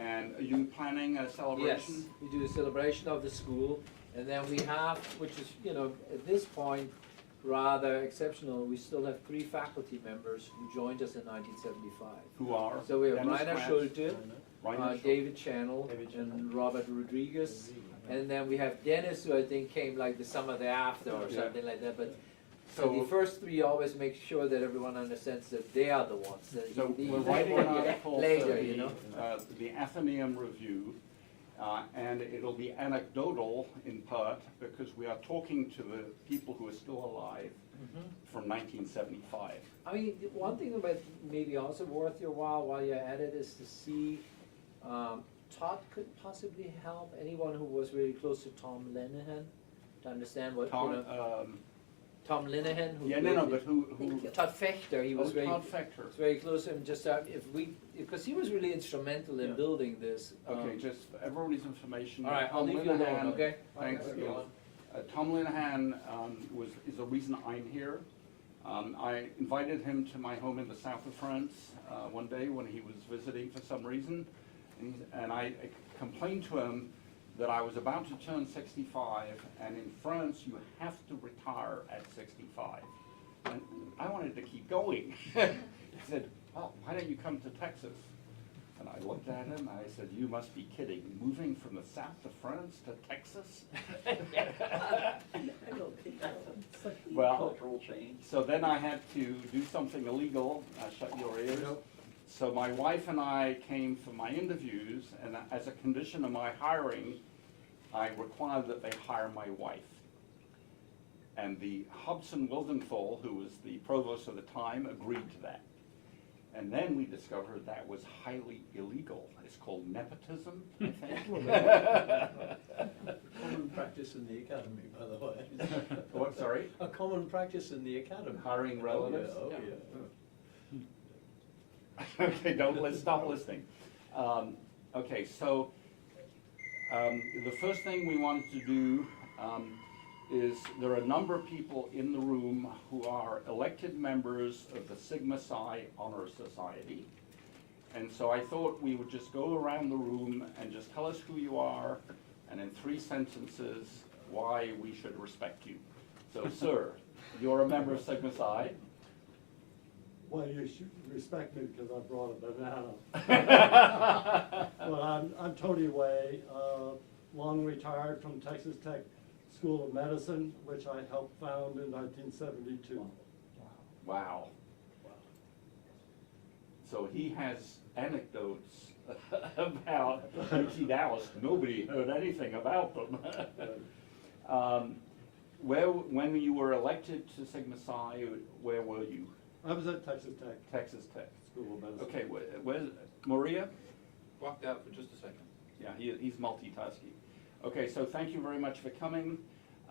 And are you planning a Yes, celebration? we do a celebration of the school, and then we have, which is, at this point, rather exceptional, we still have 3 faculty members who joined us in 1975. Who are? So we have Dennis Rainer Kratz. Schulte, David Channel and Robert Rodriguez. And then we have Dennis, who I think came like the summer thereafter or Yeah. something like that. But so the first three always make sure that everyone understands that they are the ones. That So he- we're he- writing an article later, for you know. the Athenaeum Review, and it'll be anecdotal in part because we are talking to the people who are still alive from 1975. I mean, the one thing about maybe also worth your while you're at it is to see, Todd could possibly help anyone who was very close to Tom Linehan to understand what, Tom, you know, Tom Linehan. Who yeah, no, but who? Todd Fechter, he was very, Todd Fechter. was very close to him, just because he was really instrumental in Yeah. building this. Okay, just for everybody's information. All right, I'll Tom leave you alone, Linehan- okay? Thanks, Bye, Gil. everyone. Tom Linehan is the reason I'm here. I invited him to my home in the south of France one day when he was visiting for some reason, and I complained to him that I was about to turn 65, and in France you have to retire at 65. And I wanted to keep going. He said, "Well, why don't you come to Texas?" And I looked at him and I said, "You must be kidding, moving from the south of France to Texas?" I don't think that's a Well, cultural change. So then I had to do something illegal, shut your ears. So my wife and I came for my interviews, and as a condition of my hiring, I required that they hire my wife. And the Hobson Wildenthal, who was the provost at the time, agreed to that. And then we discovered that was highly illegal. It's called nepotism, I think. Common practice in the academy, by the way. What, sorry? A common practice in the academy. Hiring relatives? Oh, yeah. Okay, stop listening. Okay, so the first thing we wanted to do is there are a number of people in the room who are elected members of the Sigma Psi Honor Society. And so I thought we would just go around the room and just tell us who you are, and in 3 sentences, why we should respect you. So, sir, you're a member of Sigma Psi. Well, you should respect me because I brought a banana. Well, I'm Tony Way, long retired from Texas Tech School of Medicine, which I helped found in 1972. Wow. So he has anecdotes about UT Dallas. Nobody heard anything about them. When you were elected to Sigma Psi, where were you? I was at Texas Tech Texas Tech. School of Medicine. Okay, where's Maria? Walked out for just a second. Yeah, he's multitasking. Okay, so thank you very much for coming.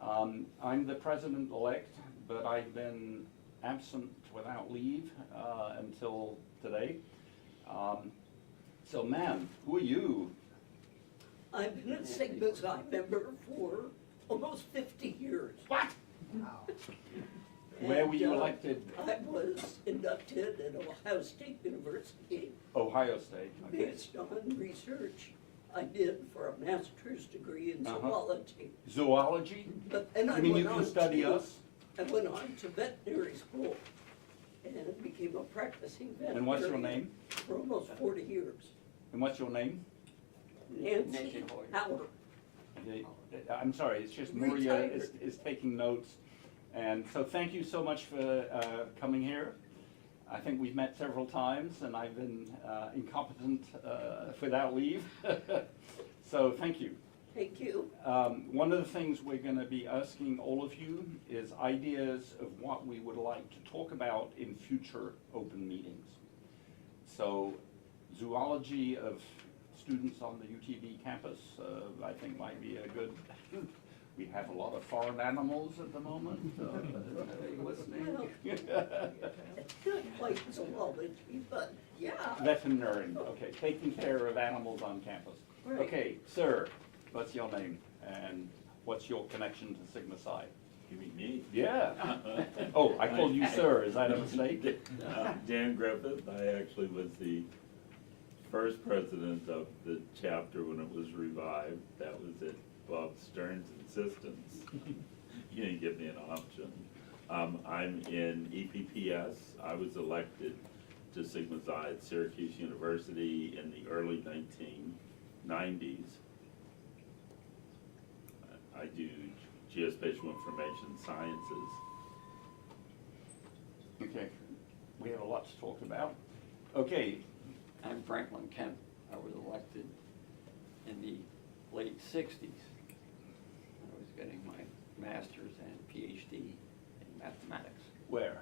I'm the president-elect, but I've been absent without leave until today. So, ma'am, who are you? I've been a Sigma Psi member for almost 50 years. What? Where were you And, elected? I was inducted at Ohio State University Ohio State. Okay. based on research I did for a master's degree in zoology. Zoology? But then I You mean you went can on study to, us? I went on to veterinary school and became a practicing veterinarian. And what's your name? For almost 40 years. And what's your name? Nancy Howard. Okay, I'm sorry, it's just Maria Retired. is taking notes. And so thank you so much for coming here. I think we've met several times and I've been incompetent without leave. So thank you. Thank you. One of the things we're going to be asking all of you is ideas of what we would like to talk about in future open meetings. So zoology of students on the UTB campus, I think might be a good, we have a lot of foreign animals at the moment. Are you listening? It's not quite zoology, but yeah. Veterinarian, okay, taking care of animals on campus. Right. Okay, sir, what's your name and what's your connection to Sigma Psi? You mean me? Yeah. Oh, I called you sir, is that a mistake? Dan Griffith, I actually was the first president of the chapter when it was revived. That was at Bob Stern's insistence. He didn't give me an option. I'm in EPPS. I was elected to Sigma Xi at Syracuse University in the early 1990s. I do geospatial information sciences. Okay, we have a lot to talk about. Okay, I'm Franklin Kemp. I was elected in the late 60s. I was getting my master's and PhD in mathematics. Where?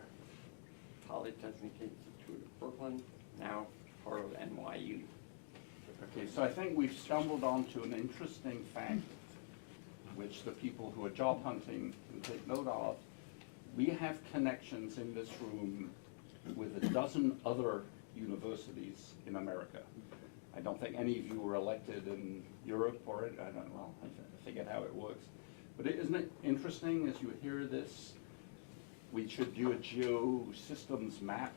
Polytechnic Institute of Brooklyn, now part of NYU. Okay, so I think we've stumbled onto an interesting fact, which the people who are job hunting can take note of. We have connections in this room with a dozen other universities in America. I don't think any of you were elected in Europe or I don't know, I forget how it works. But isn't it interesting as you hear this, we should do a geosystems map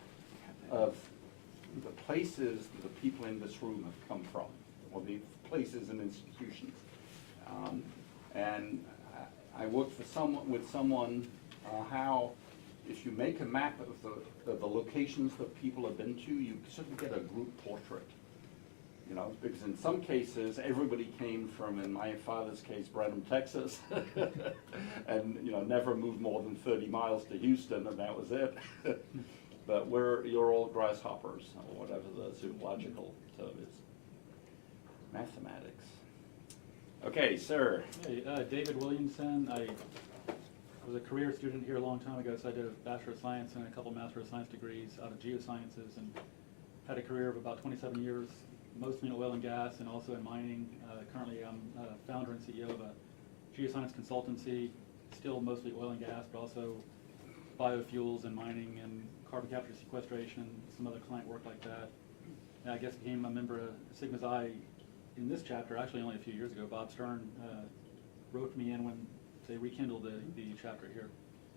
of the places that the people in this room have come from, or the places and institutions. And I worked with someone how if you make a map of the locations that people have been to, you sort of get a group portrait. You know, because in some cases, everybody came from, in my father's case, Brenham, Texas, and, you know, never moved more than 30 miles to Houston, and that was it. But you're all grasshoppers, or whatever the zoological term is. Mathematics. Okay, sir. Hey, David Williamson. I was a career student here a long time ago, so I did a Bachelor of Science and a couple Master of Science degrees out of geosciences, and had a career of about 27 years, mostly in oil and gas and also in mining. Currently, I'm founder and CEO of a geoscience consultancy, still mostly oil and gas, but also biofuels and mining and carbon capture sequestration, some other client work like that. And I guess became a member of Sigma Xi in this chapter, actually only a few years ago. Bob Stern wrote me in when they rekindled the chapter here.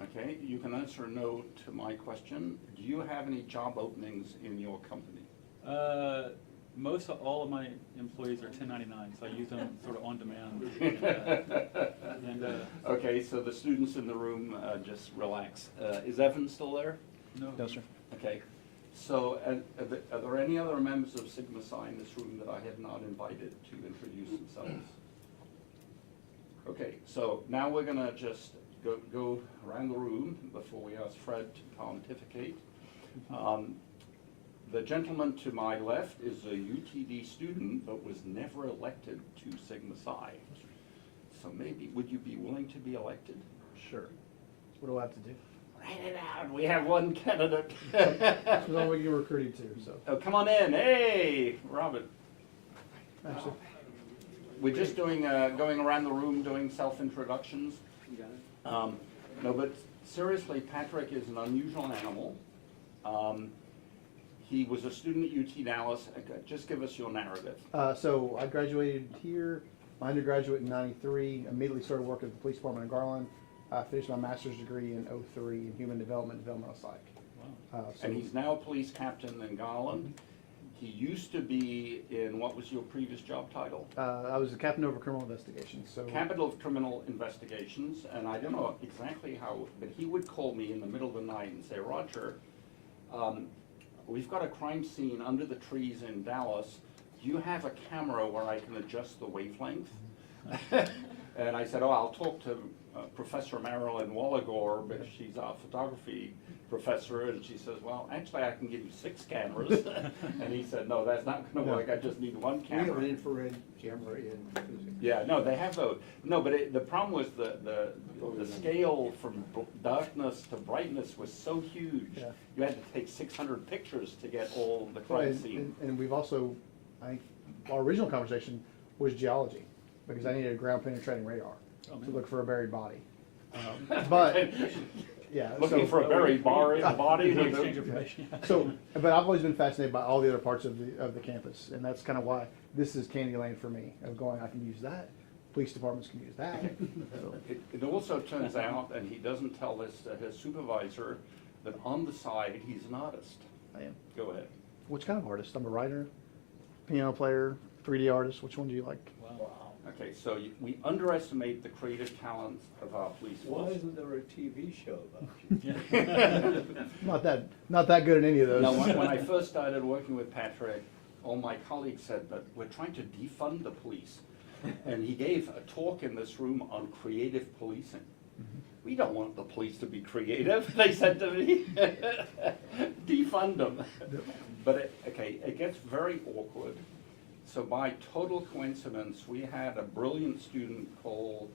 Okay, you can answer no to my question. Do you have any job openings in your company? Most of all of my employees are 1099, so I use them sort of on demand. Okay, so the students in the room, just relax. Is Evan still there? No, sir. Okay, so are there any other members of Sigma Xi in this room that I have not invited to introduce themselves? Okay, so now we're gonna just go around the room before we ask Fred to pontificate. The gentleman to my left is a UTD student, but was never elected to Sigma Xi. So maybe, would you be willing to be elected? Sure. What do I have to do? Write it out, we have one candidate. That's what we get recruited to, so. Oh, come on in, hey, Robert. Actually, We're just doing, going around the room doing self-introductions. No, but seriously, Patrick is an unusual animal. He was a student at UT Dallas. Just give us your narrative. so I graduated here, my undergraduate in '93, immediately started working at the police department in Garland. Finished my master's degree in '03 in human developmental psych. Wow. And he's now a police captain in Garland. He used to be in, what was your previous job title? I was a captain over criminal investigations, so. Capital of Criminal Investigations, and I don't know exactly how, but he would call me in the middle of the night and say, Roger, we've got a crime scene under the trees in Dallas. Do you have a camera where I can adjust the wavelength? And I said, oh, I'll talk to Professor Marilyn Walligore, but she's our photography professor, and she says, well, actually, I can give you 6 cameras. And he said, no, that's not going to work. I just need 1 camera. We have an infrared camera in physics. Yeah, no, they have those. No, but the problem was the scale from darkness to brightness was so huge. Yeah. You had to take 600 pictures to get all the crime scene. And we've also, our original conversation was geology, because I needed a ground penetrating radar to look for a buried body. But, yeah. Looking for a buried body. Exchange information. So, but I've always been fascinated by all the other parts of the campus, and that's kind of why this is Candyland for me, of going, I can use that, police departments can use that. So. It also turns out, and he doesn't tell this to his supervisor, that on the side, he's an artist. I am. Go ahead. Which kind of artist? I'm a writer, piano player, 3D artist. Which one do you like? Wow. Okay, so we underestimate the creative talents of our police Why force. isn't there a TV show about you? Not that good at any of those. Now, when I first started working with Patrick, all my colleagues said, but we're trying to defund the police. And he gave a talk in this room on creative policing. We don't want the police to be creative, they said to me. Defund them. But it gets very awkward. So by total coincidence, we had a brilliant student called,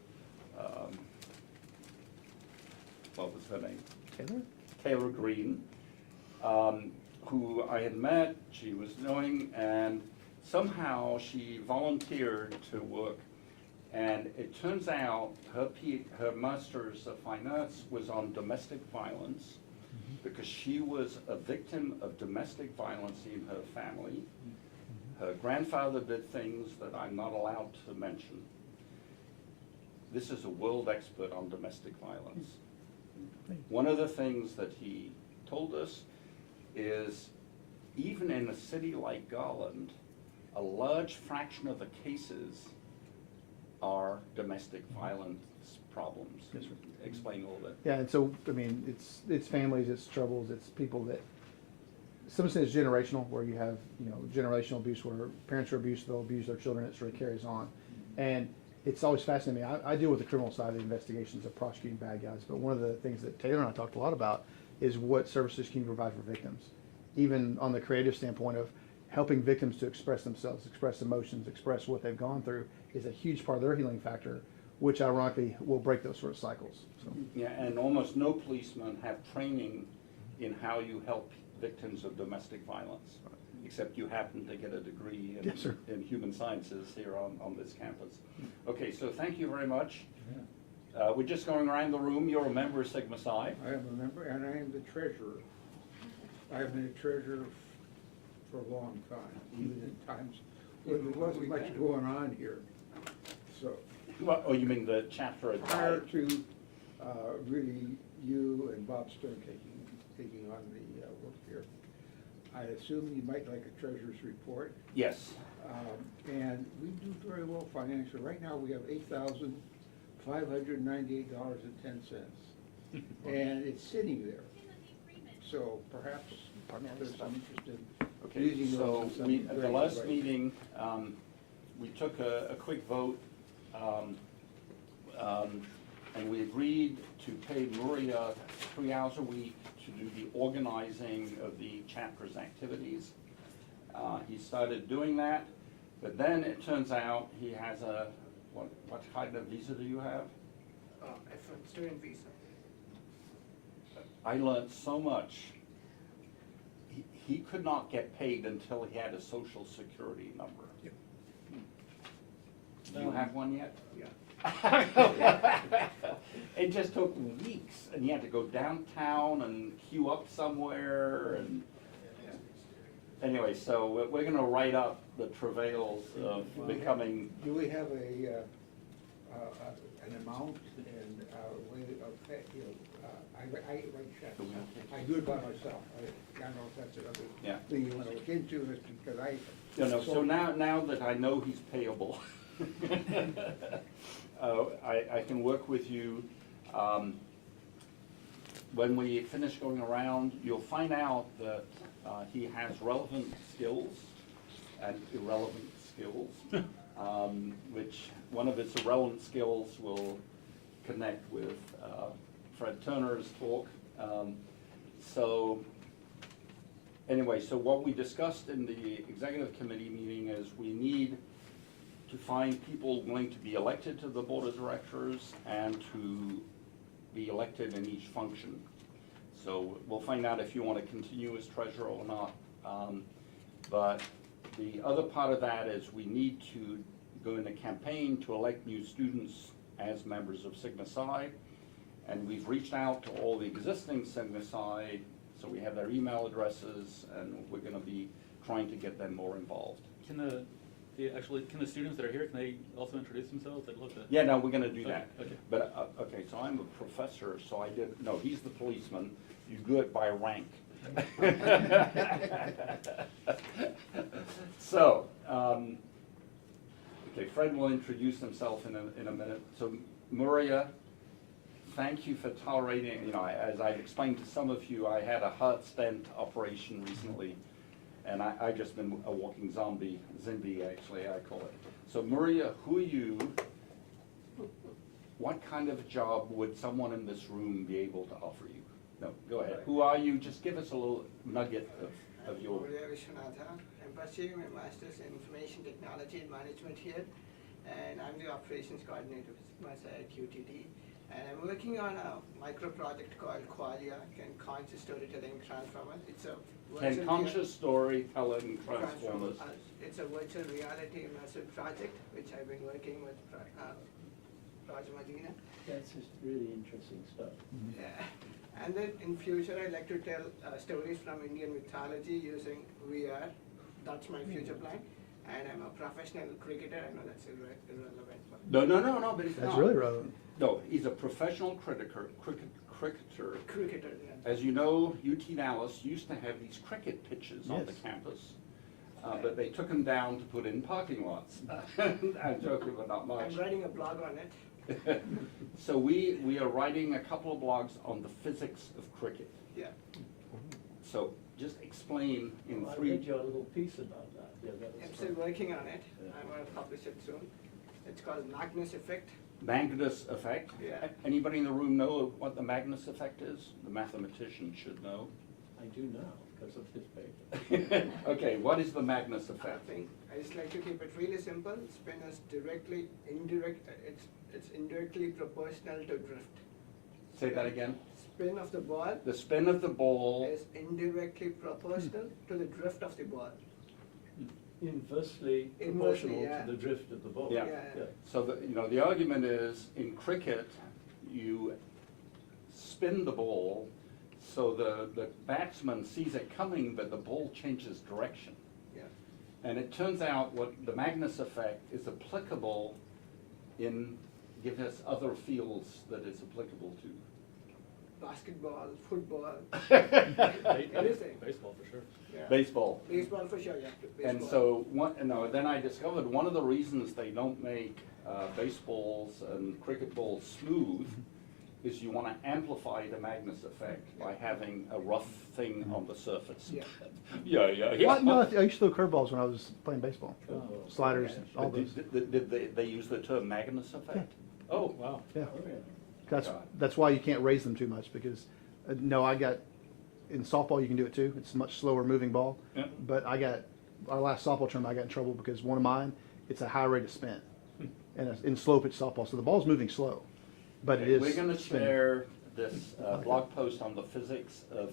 what was her name? Taylor Green, who I had met, she was knowing, and somehow she volunteered to work. And it turns out her Master's of Fine Arts was on domestic violence because she was a victim of domestic violence in her family. Her grandfather did things that I'm not allowed to mention. This is a world expert on domestic violence. One of the things that he told us is even in a city like Garland, a large fraction of the cases are domestic violence problems. Yes, sir. Explain a little bit. Yeah, and so, I mean, it's families, it's troubles, it's people that, some of it's generational, where you have, generational abuse, where parents are abused, they'll abuse their children, it sort of carries on. And it's always fascinating me. I deal with the criminal side of the investigations of prosecuting bad guys, but one of the things that Taylor and I talked a lot about is what services can you provide for victims, even on the creative standpoint of helping victims to express themselves, express emotions, express what they've gone through is a huge part of their healing factor, which ironically will break those sort of cycles. So. Yeah, and almost no policemen have training in how you help victims of domestic violence, except you happen to get a degree in, Yes, sir. in human sciences here on this campus. Okay, so thank you very much. We're just going around the room. You're a member of Sigma Psi. I am a member, and I am the treasurer. I have been a treasurer for a long time, even in times when there wasn't much going on here. So, Well, oh, you mean the chapter at prior to really you and Bob Stern taking on the work here, I assume you might like a treasurer's report. Yes. And we do very well financially. Right now, we have $8,598.10, and it's sitting there. So perhaps there's some interest in Okay, using so those in we, some at the great last way. meeting, we took a quick vote, and we agreed to pay Maria 3 hours a week to do the organizing of the chapter's activities. He started doing that, but then it turns out he has a, what kind of visa do you have? F1 student visa. I learned so much. He could not get paid until he had a social security number. Do you have one yet? Yeah. It just took weeks, and he had to go downtown and queue up somewhere, and anyway, so we're gonna write up the travails of becoming. Do we have an amount and a way of pay, I write checks. I do it by myself. I don't know if that's another thing you want to look into, because I. So now that I know he's payable, I can work with you. When we finish going around, you'll find out that he has relevant skills and irrelevant skills, which one of his irrelevant skills will connect with Fred Turner's talk. So anyway, so what we discussed in the executive committee meeting is we need to find people willing to be elected to the board of directors and to be elected in each function. So we'll find out if you want to continue as treasurer or not. But the other part of that is we need to go in a campaign to elect new students as members of Sigma Psi. And we've reached out to all the existing Sigma Psi, so we have their email addresses, and we're going to be trying to get them more involved. Can the students that are here, can they also introduce themselves? I'd love to. Yeah, no, we're going to do Okay, that. okay. But, okay, so I'm a professor, so no, he's the policeman. You do it by rank. Okay, Fred will introduce himself in a minute. So Maria, thank you for tolerating, you know, as I've explained to some of you, I had a heart stent operation recently, and I just been a walking zombie actually, I call it. So Maria, who are you? What kind of job would someone in this room be able to offer you? No, go ahead. Who are you? Just give us a little nugget of your... Maria Vishwanatha. I'm pursuing my master's in information technology and management here, and I'm the operations coordinator with at QTD. And I'm working on a micro project called Qualia, Can Conscious Storytelling Transformers. It's a Can Conscious Storytelling Transformers. It's a virtual reality immersive project, which I've been working with Roger Medina. That's just really interesting stuff. Yeah. And then in future, I'd like to tell stories from Indian mythology using VR. That's my future plan. And I'm a professional cricketer. I know that's irrelevant. But No, but it's That's not. really relevant. No, he's a professional cricketer. cricketer, yeah. As you know, UT Dallas used to have these cricket pitches on the Yes. campus, but they took them down to put in parking lots. I'm joking, but not much. I'm writing a blog on it. So we are writing a couple of blogs on the physics of cricket. Yeah. So just explain in I three. read your little piece about that. Yeah, that was I'm still fun. working on it. Yeah. I'm going to publish it soon. It's called Magnus Effect. Magnus effect. Yeah. Anybody in the room know what the Magnus effect is? The mathematician should know. I do now because of his paper. Okay, what is the Magnus I effect? think I just like to keep it really simple. Spin is it's indirectly proportional to drift. Say that again. Spin of the ball The spin of the ball. is indirectly proportional to the drift of the ball. Inversely Inversely, proportional yeah. to the drift of the ball. Yeah. Yeah. So the argument is in cricket, you spin the ball so the batsman sees it coming, but the ball changes direction. Yeah. And it turns out what the Magnus effect is applicable in, give us other fields that it's applicable to. Basketball, football, Anything. anything. Baseball for sure. Yeah. Baseball. Baseball for sure, yeah. Baseball. And so, then I discovered one of the reasons they don't make baseballs and cricket balls smooth is you want to amplify the Magnus effect by having a rough thing on the surface. Yeah. Yeah. Well, no, I used to throw curveballs when I was playing baseball. Curveballs. Sliders, Okay. all But those. did they use the term Magnus effect? Oh, Wow. Yeah. Oh, yeah. That's why you can't raise them too much because, no, I got, in softball you can do it too. It's a much slower moving ball. Yeah. But our last softball tournament I got in trouble because one of mine, it's a high rate of spin. And it's in slow pitch softball, so the ball's moving slow. But it is We're going to spinning. share this blog post on the physics of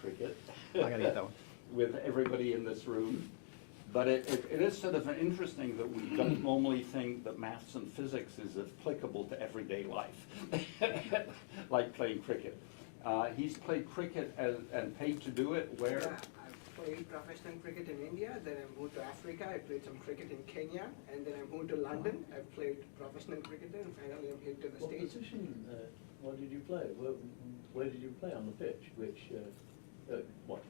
cricket. I gotta get that one. With everybody in this room. But it is sort of interesting that we don't normally think that maths and physics is applicable to everyday life, like playing cricket. He's played cricket and paid to do it where? Yeah, I played professional cricket in India, then I moved to Africa, I played some cricket in Kenya, and then I moved to London. I played professional cricket and finally I'm here to the What States. position, what did you play? Where did you play on the pitch? What,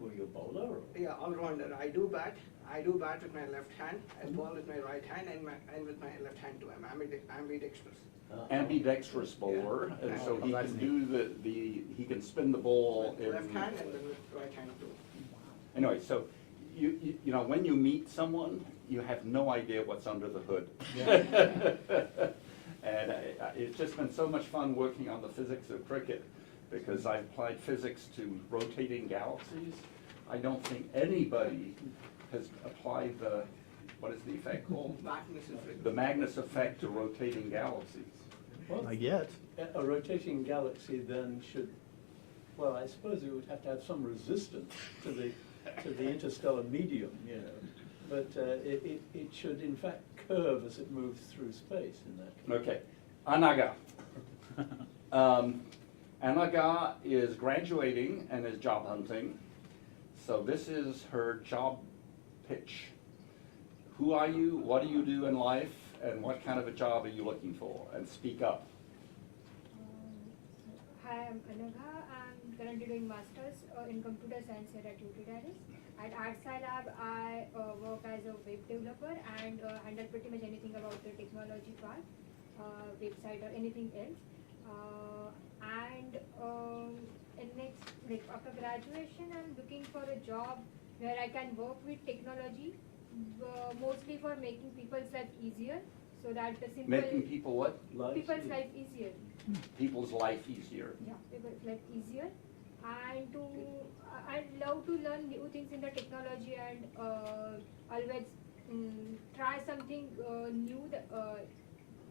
were you a bowler? Or? Yeah, all-rounder. I do bat with my left hand, I ball with my right hand, and with my left hand too. I'm ambidextrous. Ambidextrous bowler, and so he can do he can spin the ball With in left hand and then with right hand too. Anyway, so you know when you meet someone, you have no idea what's under the hood. And it's just been so much fun working on the physics of cricket because I've applied physics to rotating galaxies. I don't think anybody has applied what is the effect called? Magnus effect. The Magnus effect to rotating galaxies. Well, Not yet. a rotating galaxy then should, well, I suppose it would have to have some resistance to the interstellar medium, you know. But it should in fact curve as it moves through space in that case. Okay, Anaga. Anaga is graduating and is job hunting. So this is her job pitch. Who are you? What do you do in life? And what kind of a job are you looking for? And speak up. Hi, I'm Anaga. I'm currently doing masters in computer science here at UT Dallas. At ArtSci Lab, I work as a web developer and handle pretty much anything about the technology part, website or anything else. And next, like after graduation, I'm looking for a job where I can work with technology, mostly for making people's life easier, so that the simple Making people what? people's life easier. People's life easier. Yeah, people's life easier, and I love to learn new things in the technology and always try something new.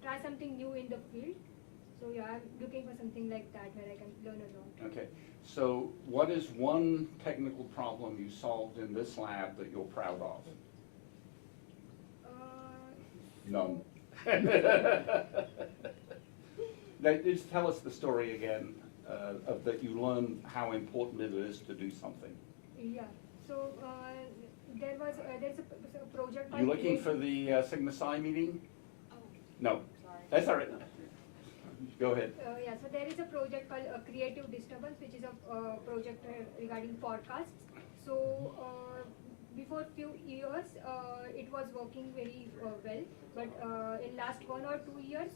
Try something new in the field. So yeah, I'm looking for something like that where I can learn a lot. Okay. So what is one technical problem you solved in this lab that you're proud of? None. Now, just tell us the story again of that you learned how important it is to do something. Yeah. So there's a project. You looking for the Sigma Psi meeting? No. That's all right. Go ahead. Yeah, so there is a project called Creative Disturbance, which is a project regarding podcasts. So before few years, it was working very well, but in last 1 or 2 years,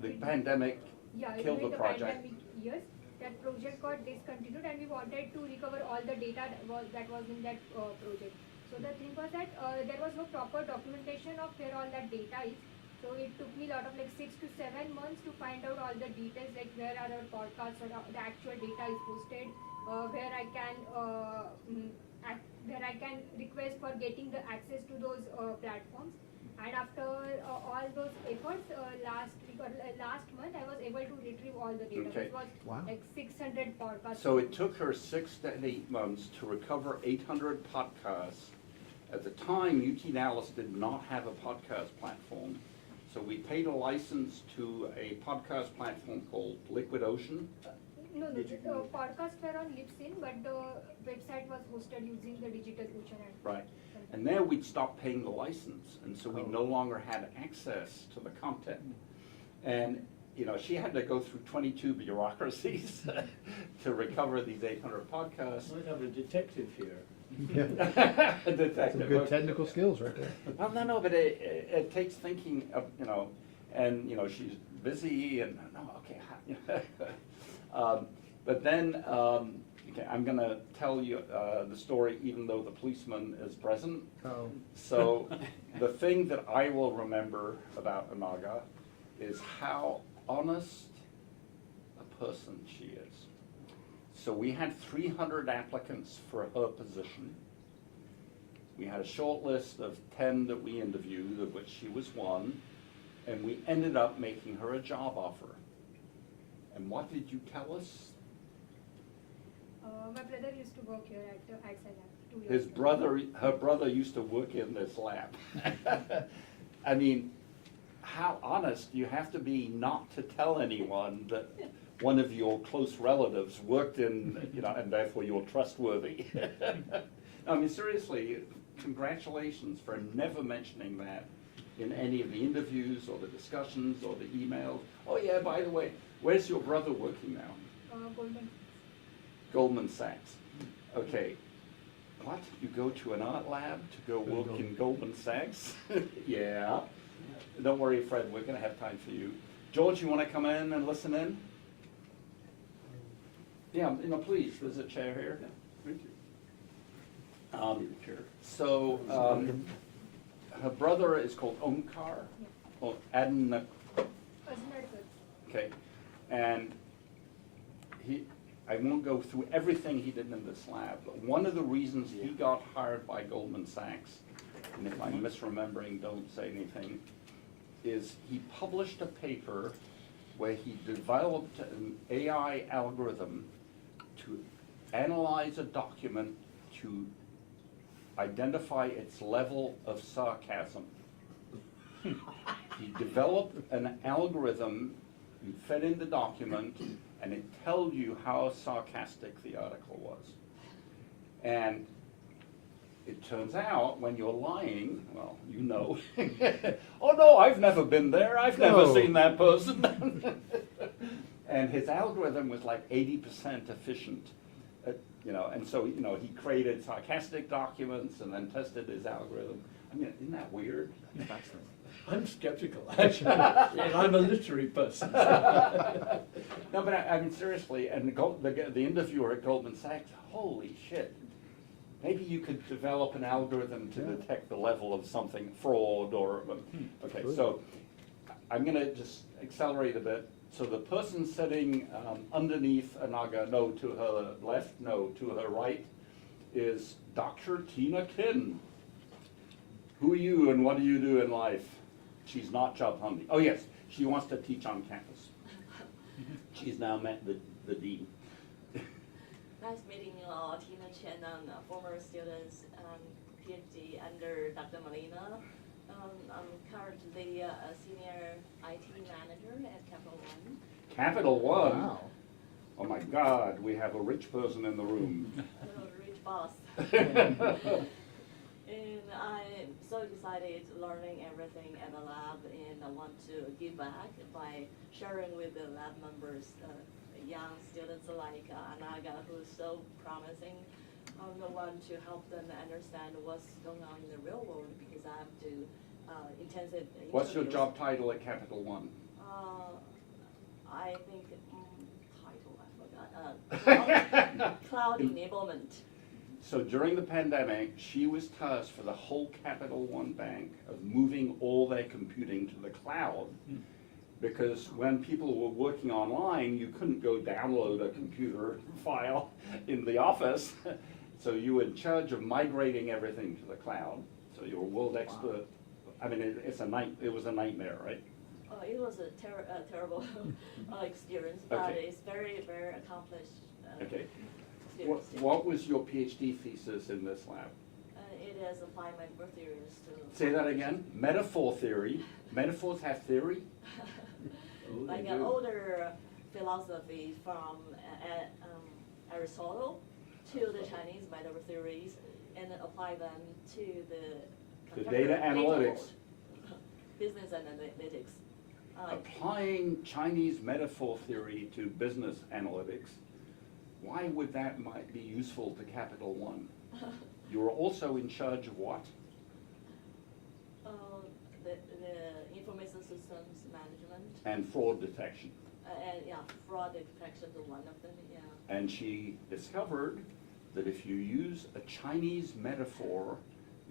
The pandemic killed the during the project. pandemic years, that project got discontinued, and we wanted to recover all the data that was in that project. So the thing was that there was no proper documentation of where all that data is. So it took me a lot of like 6 to 7 months to find out all the details, like where are our podcasts or the actual data is posted, where I can request for getting the access to those platforms. And after all those efforts, last month I was able to retrieve all the data. Okay. It was Wow. like 600 podcasts. So it took her 6 to 8 months to recover 800 podcasts. At the time, UT Dallas did not have a podcast platform. So we paid a license to a podcast platform called Liquid Ocean. No, the podcasts were on Libsyn, but the website was hosted using the Digital Ocean. Right. And there we'd stopped paying the license, and so we no longer had access to the content. And, you know, she had to go through 22 bureaucracies to recover these 800 podcasts. Might have a detective here. A detective. Some good technical skills right there. Well, no, but it takes thinking of, you know, and, you know, she's busy and, no, okay. But then, okay, I'm going to tell you the story even though the policeman is present. Oh. So the thing that I will remember about Anaga is how honest a person she is. So we had 300 applicants for her position. We had a short list of 10 that we interviewed, of which she was one, and we ended up making her a job offer. And what did you tell us? My brother used to work here at the ArtSci Lab 2 years His ago. brother, her brother used to work in this lab. I mean, how honest do you have to be not to tell anyone that one of your close relatives worked in, you know, and therefore you're trustworthy? I mean, seriously, congratulations for never mentioning that in any of the interviews or the discussions or the emails. Oh yeah, by the way, where's your brother working now? Goldman Sachs. Okay. What? You go to an art lab to go work in Goldman Sachs? Yeah. Don't worry, Fred, we're going to have time for you. George, you want to come in and listen in? Yeah, you know, please, there's a chair here. Thank you. So, her brother is called Omkar, or Adnan. Okay, and I won't go through everything he did in this lab, but one of the reasons he got hired by Goldman Sachs, and if I'm misremembering, don't say anything, is he published a paper where he developed an AI algorithm to analyze a document to identify its level of sarcasm. He developed an algorithm, you fed in the document, and it tells you how sarcastic the article was. And it turns out when you're lying, well, you know, oh no, I've never been there, I've never seen that person. And his algorithm was like 80% efficient You know, and so, you know, he created sarcastic documents and then tested his algorithm. I mean, isn't that weird? I'm skeptical, actually, and I'm a literary person. No, but I mean, seriously, and the interviewer at Goldman Sachs, holy shit. Maybe you could develop an algorithm to detect the level of something, fraud or, okay, so I'm gonna just accelerate a bit. So the person sitting underneath Anaga, no, to her left, no, to her right, is Dr. Tina Kin. Who are you and what do you do in life? She's not job hunting. Oh yes, she wants to teach on campus. She's now met the dean. Nice meeting you all, Tina Chen, and former students, PhD under Dr. Molina. I'm currently a senior IT manager at Capital One. Capital One? Wow. Oh my God, we have a rich person in the room. Rich boss. And I'm so excited learning everything at the lab, and I want to give back by sharing with the lab members, young students like Anaga, who's so promising. I'm the one to help them understand what's going on in the real world, because I have to intensive interviews. What's your job title at Capital One? I think title, I forgot. Cloud enablement. So during the pandemic, she was tasked for the whole Capital One Bank of moving all their computing to the cloud. Because when people were working online, you couldn't go download a computer file in the office. So you were in charge of migrating everything to the cloud. So you're a world expert. I mean, it was a nightmare, right? It was a terrible experience, but it's very, very accomplished. Okay. Experience. What was your PhD thesis in this lab? It is applied metaphor theories to. Say that again. Metaphor theory. Metaphors have theory? Like an older philosophy from Aristotle to the Chinese metaphor theories, and then apply them to the data analytics. Business analytics. Applying Chinese metaphor theory to business analytics, why would that might be useful to Capital One? You're also in charge of what? The information systems management. And fraud detection. And yeah, fraud detection is one of them, yeah. And she discovered that if you use a Chinese metaphor,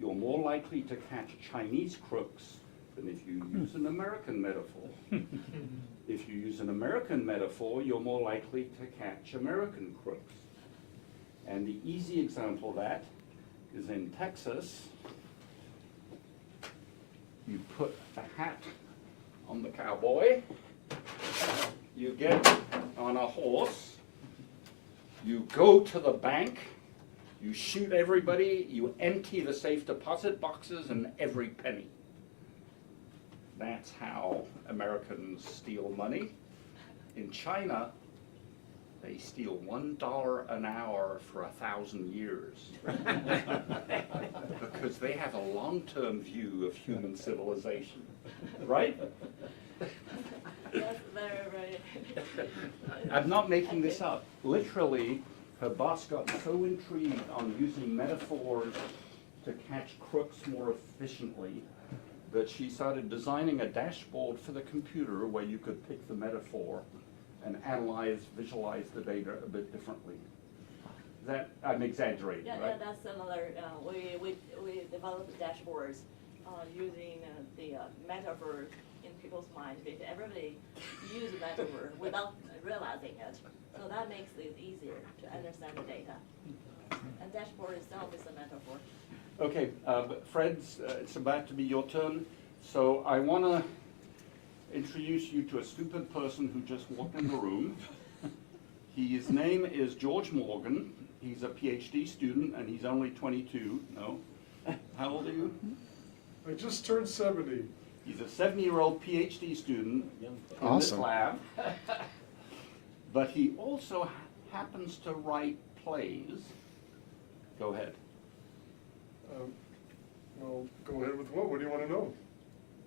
you're more likely to catch Chinese crooks than if you use an American metaphor. If you use an American metaphor, you're more likely to catch American crooks. And the easy example of that is in Texas. You put a hat on the cowboy, you get on a horse, you go to the bank, you shoot everybody, you empty the safe deposit boxes and every penny. That's how Americans steal money. In China, they steal $1 an hour for 1,000 years. Because they have a long-term view of human civilization, right? That's very, very. I'm not making this up. Literally, her boss got so intrigued on using metaphors to catch crooks more efficiently that she started designing a dashboard for the computer where you could pick the metaphor and analyze, visualize the data a bit differently. That, I'm exaggerating, Yeah, right? yeah, that's similar. We developed dashboards using the metaphor in people's minds, because everybody uses metaphor without realizing it. So that makes it easier to understand the data. And dashboard itself is a metaphor. Okay, Fred's, it's about to be your turn. So I want to introduce you to a stupid person who just walked in the room. His name is George Morgan. He's a PhD student, and he's only 22. No? How old are you? I just turned 70. He's a 70-year-old PhD student in Awesome. this lab. But he also happens to write plays. Go ahead. Well, go ahead with what? What do you want to know?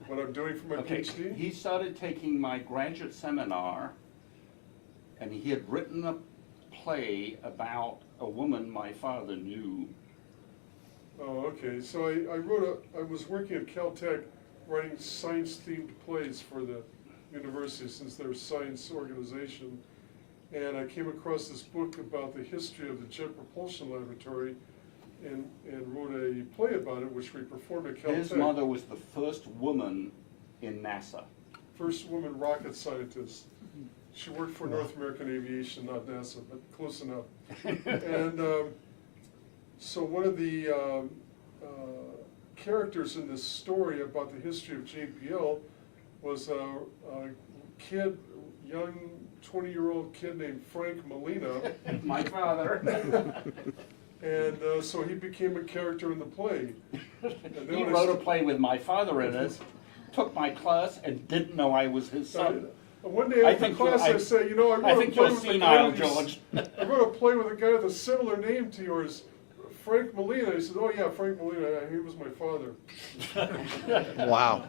What I'm doing for my Okay, PhD? he started taking my graduate seminar, and he had written a play about a woman my father knew. Oh, okay, so I was working at Caltech writing science-themed plays for the university since they're a science organization. And I came across this book about the history of the Jet Propulsion Laboratory and wrote a play about it, which we performed at Caltech. His mother was the first woman in NASA. First woman rocket scientist. She worked for North American Aviation, not NASA, but close enough. And so one of the characters in this story about the history of JPL was a kid, young 20-year-old kid named Frank Molina. My father. And so he became a character in the play. And He wrote a play with my father in it, took my class, and didn't know I was his son. One day after class, I say, you know, I wrote a play with a guy. George. I wrote a play with a guy with a similar name to yours, Frank Molina. He said, "Oh yeah, Frank Molina. He was my father." Wow.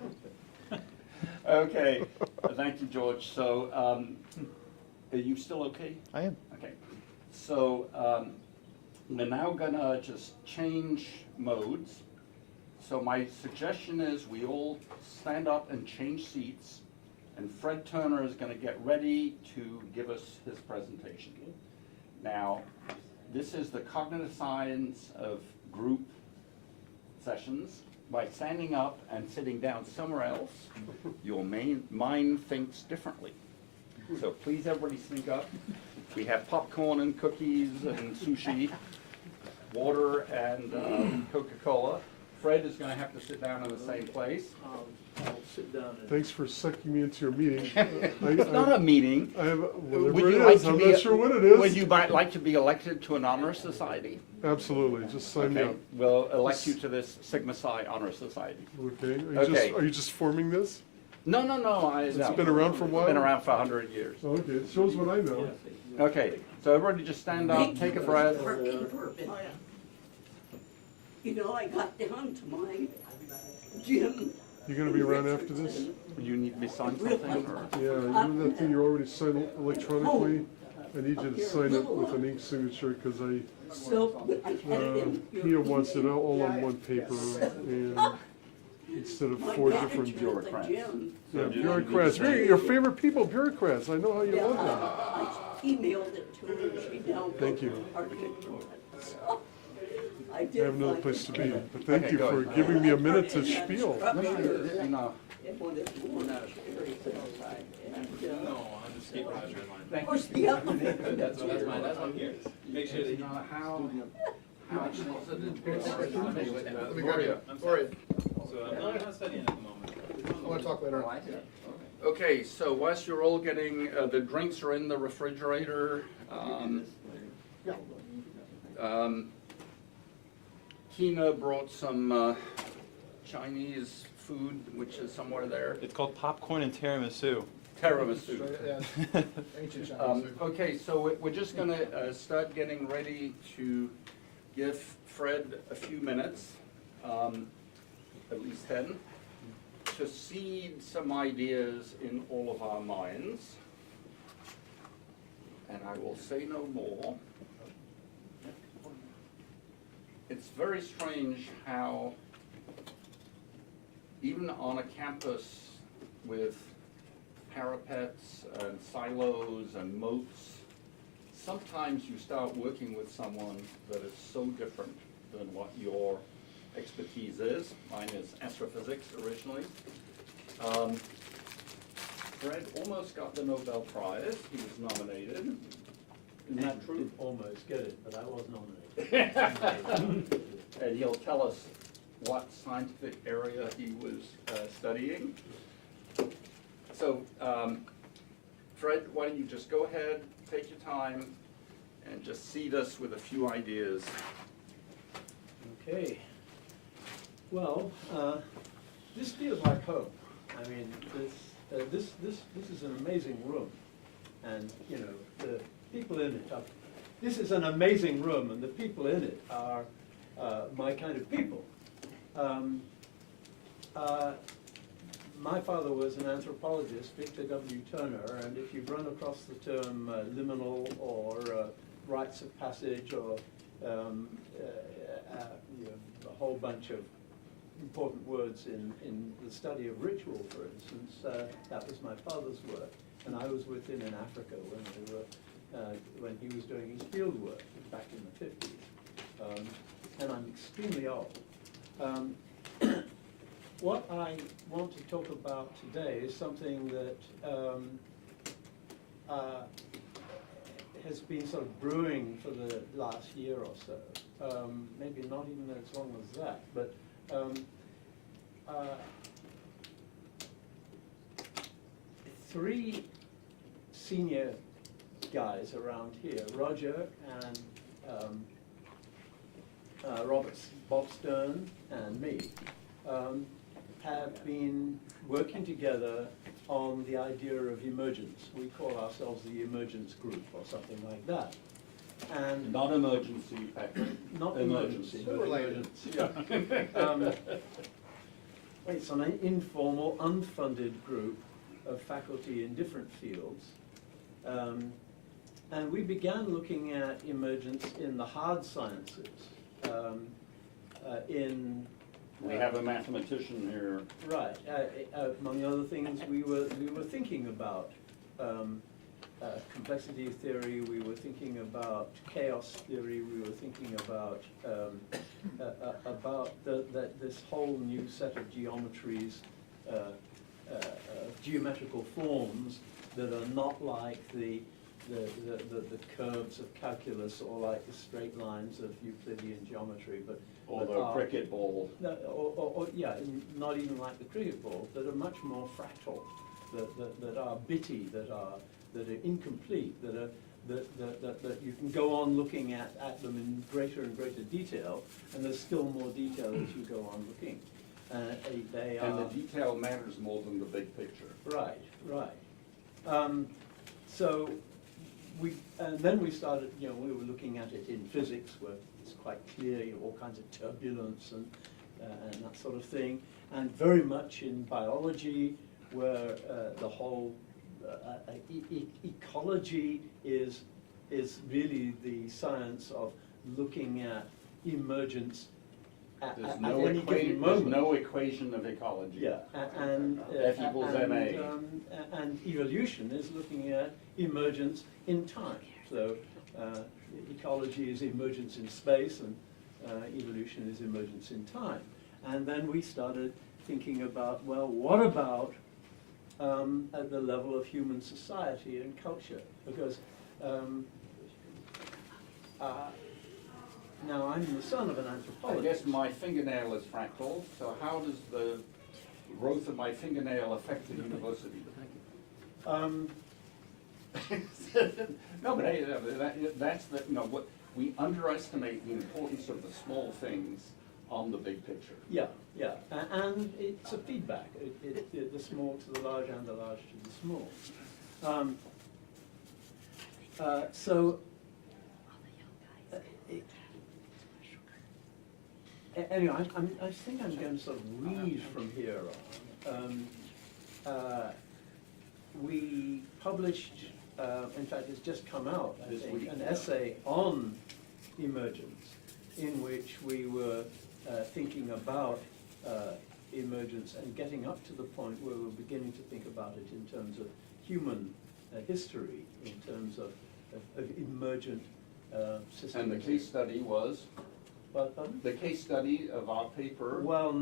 Okay, thank you, George. So, are you still okay? I am. Okay. So, we're now gonna just change modes. So my suggestion is we all stand up and change seats, and Fred Turner is gonna get ready to give us his presentation. Now, this is the cognitive science of group sessions. By standing up and sitting down somewhere else, your mind thinks differently. So please, everybody sneak up. We have popcorn and cookies and sushi, water and Coca-Cola. Fred is going to have to sit down in the same place. I'll sit down and. Thanks for sucking me into your meeting. It's not a meeting. I have, Would whatever you it like is, to I'm be not a- sure what it is. Would you like to be elected to an honor society? Absolutely, just sign me Okay, up. we'll elect you to this Sigma Psi Honor Society. Okay, Okay. Are you just forming this? No. It's no. been around for a while? Been around for 100 years. Okay, it shows what I know. Okay, so everybody just stand up, take a breath. Working purpose. You know, I got down to my gym. You gonna be around after this? You need me to sign something, or? Yeah, you know that thing you already signed electronically? I need you to sign it with an ink signature, because Pia wants it all on one paper, and instead of four different bureaucrats. Yeah, bureaucrats. Your favorite people, bureaucrats. I know how you love them. I emailed it to her, and she downloaded. Thank you. I I have no place to be, but thank Okay, you go for ahead. giving me a minute to spiel. No. And of course, the other. That's why I'm here. Make sure that you know how much Gloria. So I'm not studying at the moment. I want to talk later. Okay, so whilst you're all getting, the drinks are in the refrigerator. Tina brought some Chinese food, which is somewhere there. It's called popcorn and tiramisu. Tiramisu. Ancient Chinese food. Okay, so we're just gonna start getting ready to give Fred a few minutes, at least 10, to seed some ideas in all of our minds. And I will say no more. It's very strange how, even on a campus with parapets and silos and moats, sometimes you start working with someone that is so different than what your expertise is. Mine is astrophysics originally. Fred almost got the Nobel Prize. He was nominated. Isn't that true? Didn't almost get it, but I was nominated. And he'll tell us what scientific area he was studying. So, Fred, why don't you just go ahead, take your time, and just seed us with a few ideas. Okay. Well, this feels like hope. I mean, this is an amazing room, and you know the people in it. This is an amazing room, and the people in it are my kind of people. My father was an anthropologist, Victor W. Turner, and if you run across the term liminal or rites of passage or a whole bunch of important words in the study of ritual, for instance. That was my father's work, and I was with him in Africa when he was doing his field work back in the 50s. And I'm extremely old. What I want to talk about today is something that has been sort of brewing for the last year or so. Maybe not even as long as that, but three senior guys around here, Roger and Bob Stern and me, have been working together on the idea of emergence. We call ourselves the emergence group or something like that. And not emergency, Patrick. Not emergency, but emergence. Yeah. It's an informal, unfunded group of faculty in different fields. And we began looking at emergence in the hard sciences. We have a mathematician here. Right. Among other things, we were thinking about complexity theory. We were thinking about chaos theory. We were thinking about this whole new set of geometries, geometrical forms that are not like the curves of calculus or like the straight lines of Euclidean geometry, but the cricket ball. No, or yeah, not even like the cricket ball, that are much more fractal, that are bitty, that are incomplete, that you can go on looking at them in greater and greater detail, and there's still more detail as you go on looking. And the detail matters more than the big picture. Right, right. And then we started, we were looking at it in physics, where it's quite clear, all kinds of turbulence and that sort of thing, and very much in biology, where the whole ecology is really the science of looking at emergence at any given moment. There's no equation of ecology. Yeah, and F equals MA. And evolution is looking at emergence in time. So ecology is emergence in space, and evolution is emergence in time. And then we started thinking about, well, what about at the level of human society and culture? Because now I'm the son of an anthropologist. I guess my fingernail is fractal, so how does the growth of my fingernail affect the university? No, but hey, that's what we underestimate the importance of the small things on the big picture. Yeah, yeah, and it's a feedback. The small to the large and the large to the small. Anyway, I think I'm going to sort of read from here on. We published, in fact, it's just come out, I think, an essay on emergence, in which we were thinking about emergence and getting up to the point where we're beginning to think about it in terms of human history, in terms of emergent systems. And the case study was? The case study of our paper. Well,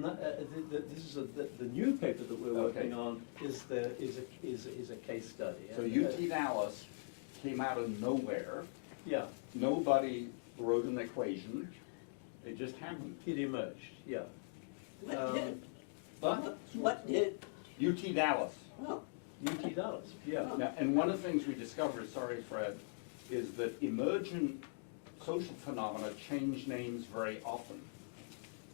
this is the new paper that we're working on is a case study. So UT Dallas came out of nowhere. Yeah. Nobody wrote an equation. It just happened. It emerged. Yeah. What did? UT Dallas. Oh. UT Dallas. Yeah. Now, and one of the things we discovered, sorry, Fred, is that emergent social phenomena change names very often.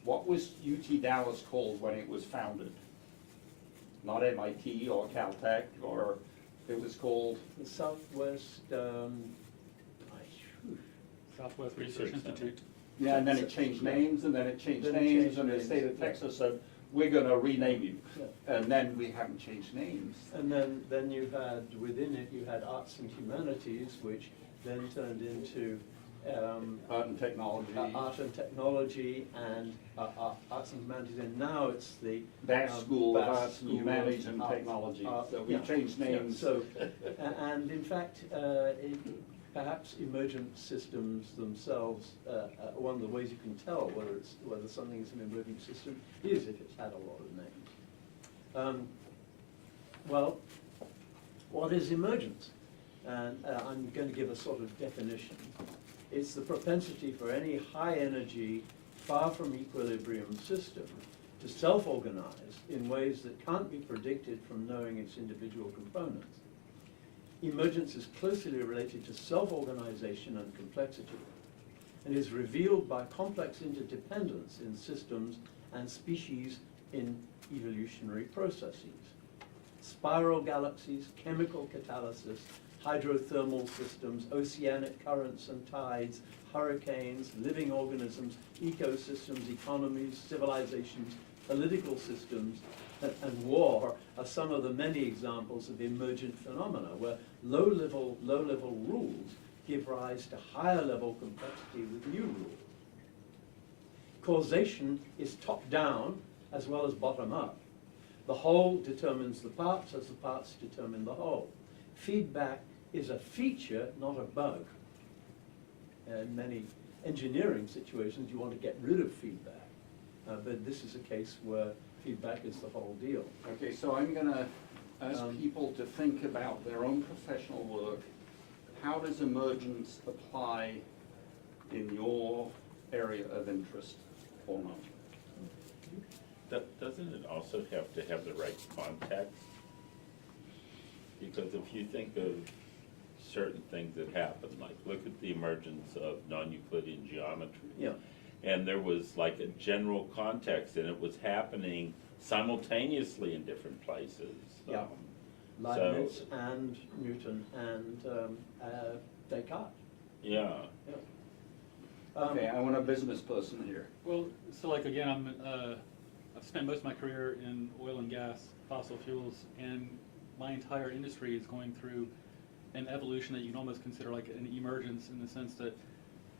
What was UT Dallas called when it was founded? Not MIT or Caltech, or it was called? The Southwest Southwest Research Institute. Yeah, and then it changed names, and then it changed names, and the state of Texas said, we're gonna rename you. And then we haven't changed names. And then you had, within it, you had arts and humanities, which then turned into Art and technology. Art and technology and arts and humanities, and now it's the Bass School of Bass Arts and School of Humanities and Arts- Technology. Art- So we yeah, changed yeah, names. So, and in fact, perhaps emergent systems themselves, one of the ways you can tell whether something is an emergent system is if it's had a lot of names. Well, what is emergence? And I'm going to give a sort of definition. It's the propensity for any high energy, far from equilibrium system to self-organize in ways that can't be predicted from knowing its individual components. Emergence is closely related to self-organization and complexity, and is revealed by complex interdependence in systems and species in evolutionary processes. Spiral galaxies, chemical catalysis, hydrothermal systems, oceanic currents and tides, hurricanes, living organisms, ecosystems, economies, civilizations, political systems, and war are some of the many examples of emergent phenomena where low-level rules give rise to higher-level complexity with new rules. Causation is top-down as well as bottom-up. The whole determines the parts as the parts determine the whole. Feedback is a feature, not a bug. In many engineering situations, you want to get rid of feedback. But this is a case where feedback is the whole deal. Okay, so I'm gonna ask people to think about their own professional work. How does emergence apply in your area of interest or not? Doesn't it also have to have the right context? Because if you think of certain things that happen, like look at the emergence of non-Euclidean geometry. Yeah. And there was like a general context, and it was happening simultaneously in different places. Yeah. Leibniz and Newton and Descartes. Yeah. Okay, I want a business person here. Well, so like again, I've spent most of my career in oil and gas, fossil fuels, and my entire industry is going through an evolution that you can almost consider like an emergence in the sense that,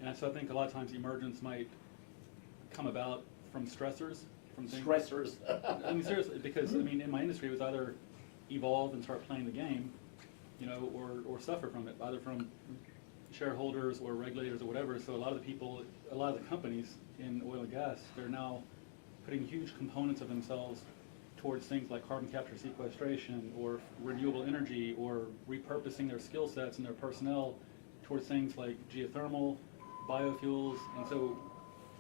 and so I think a lot of times emergence might come about from stressors, from things. Stressors. I mean seriously, because I mean in my industry it was either evolve and start playing the game, you know, or suffer from it, either from shareholders or regulators or whatever. So a lot of the people, a lot of the companies in oil and gas, they're now putting huge components of themselves towards things like carbon capture sequestration or renewable energy, or repurposing their skill sets and their personnel towards things like geothermal, biofuels, and so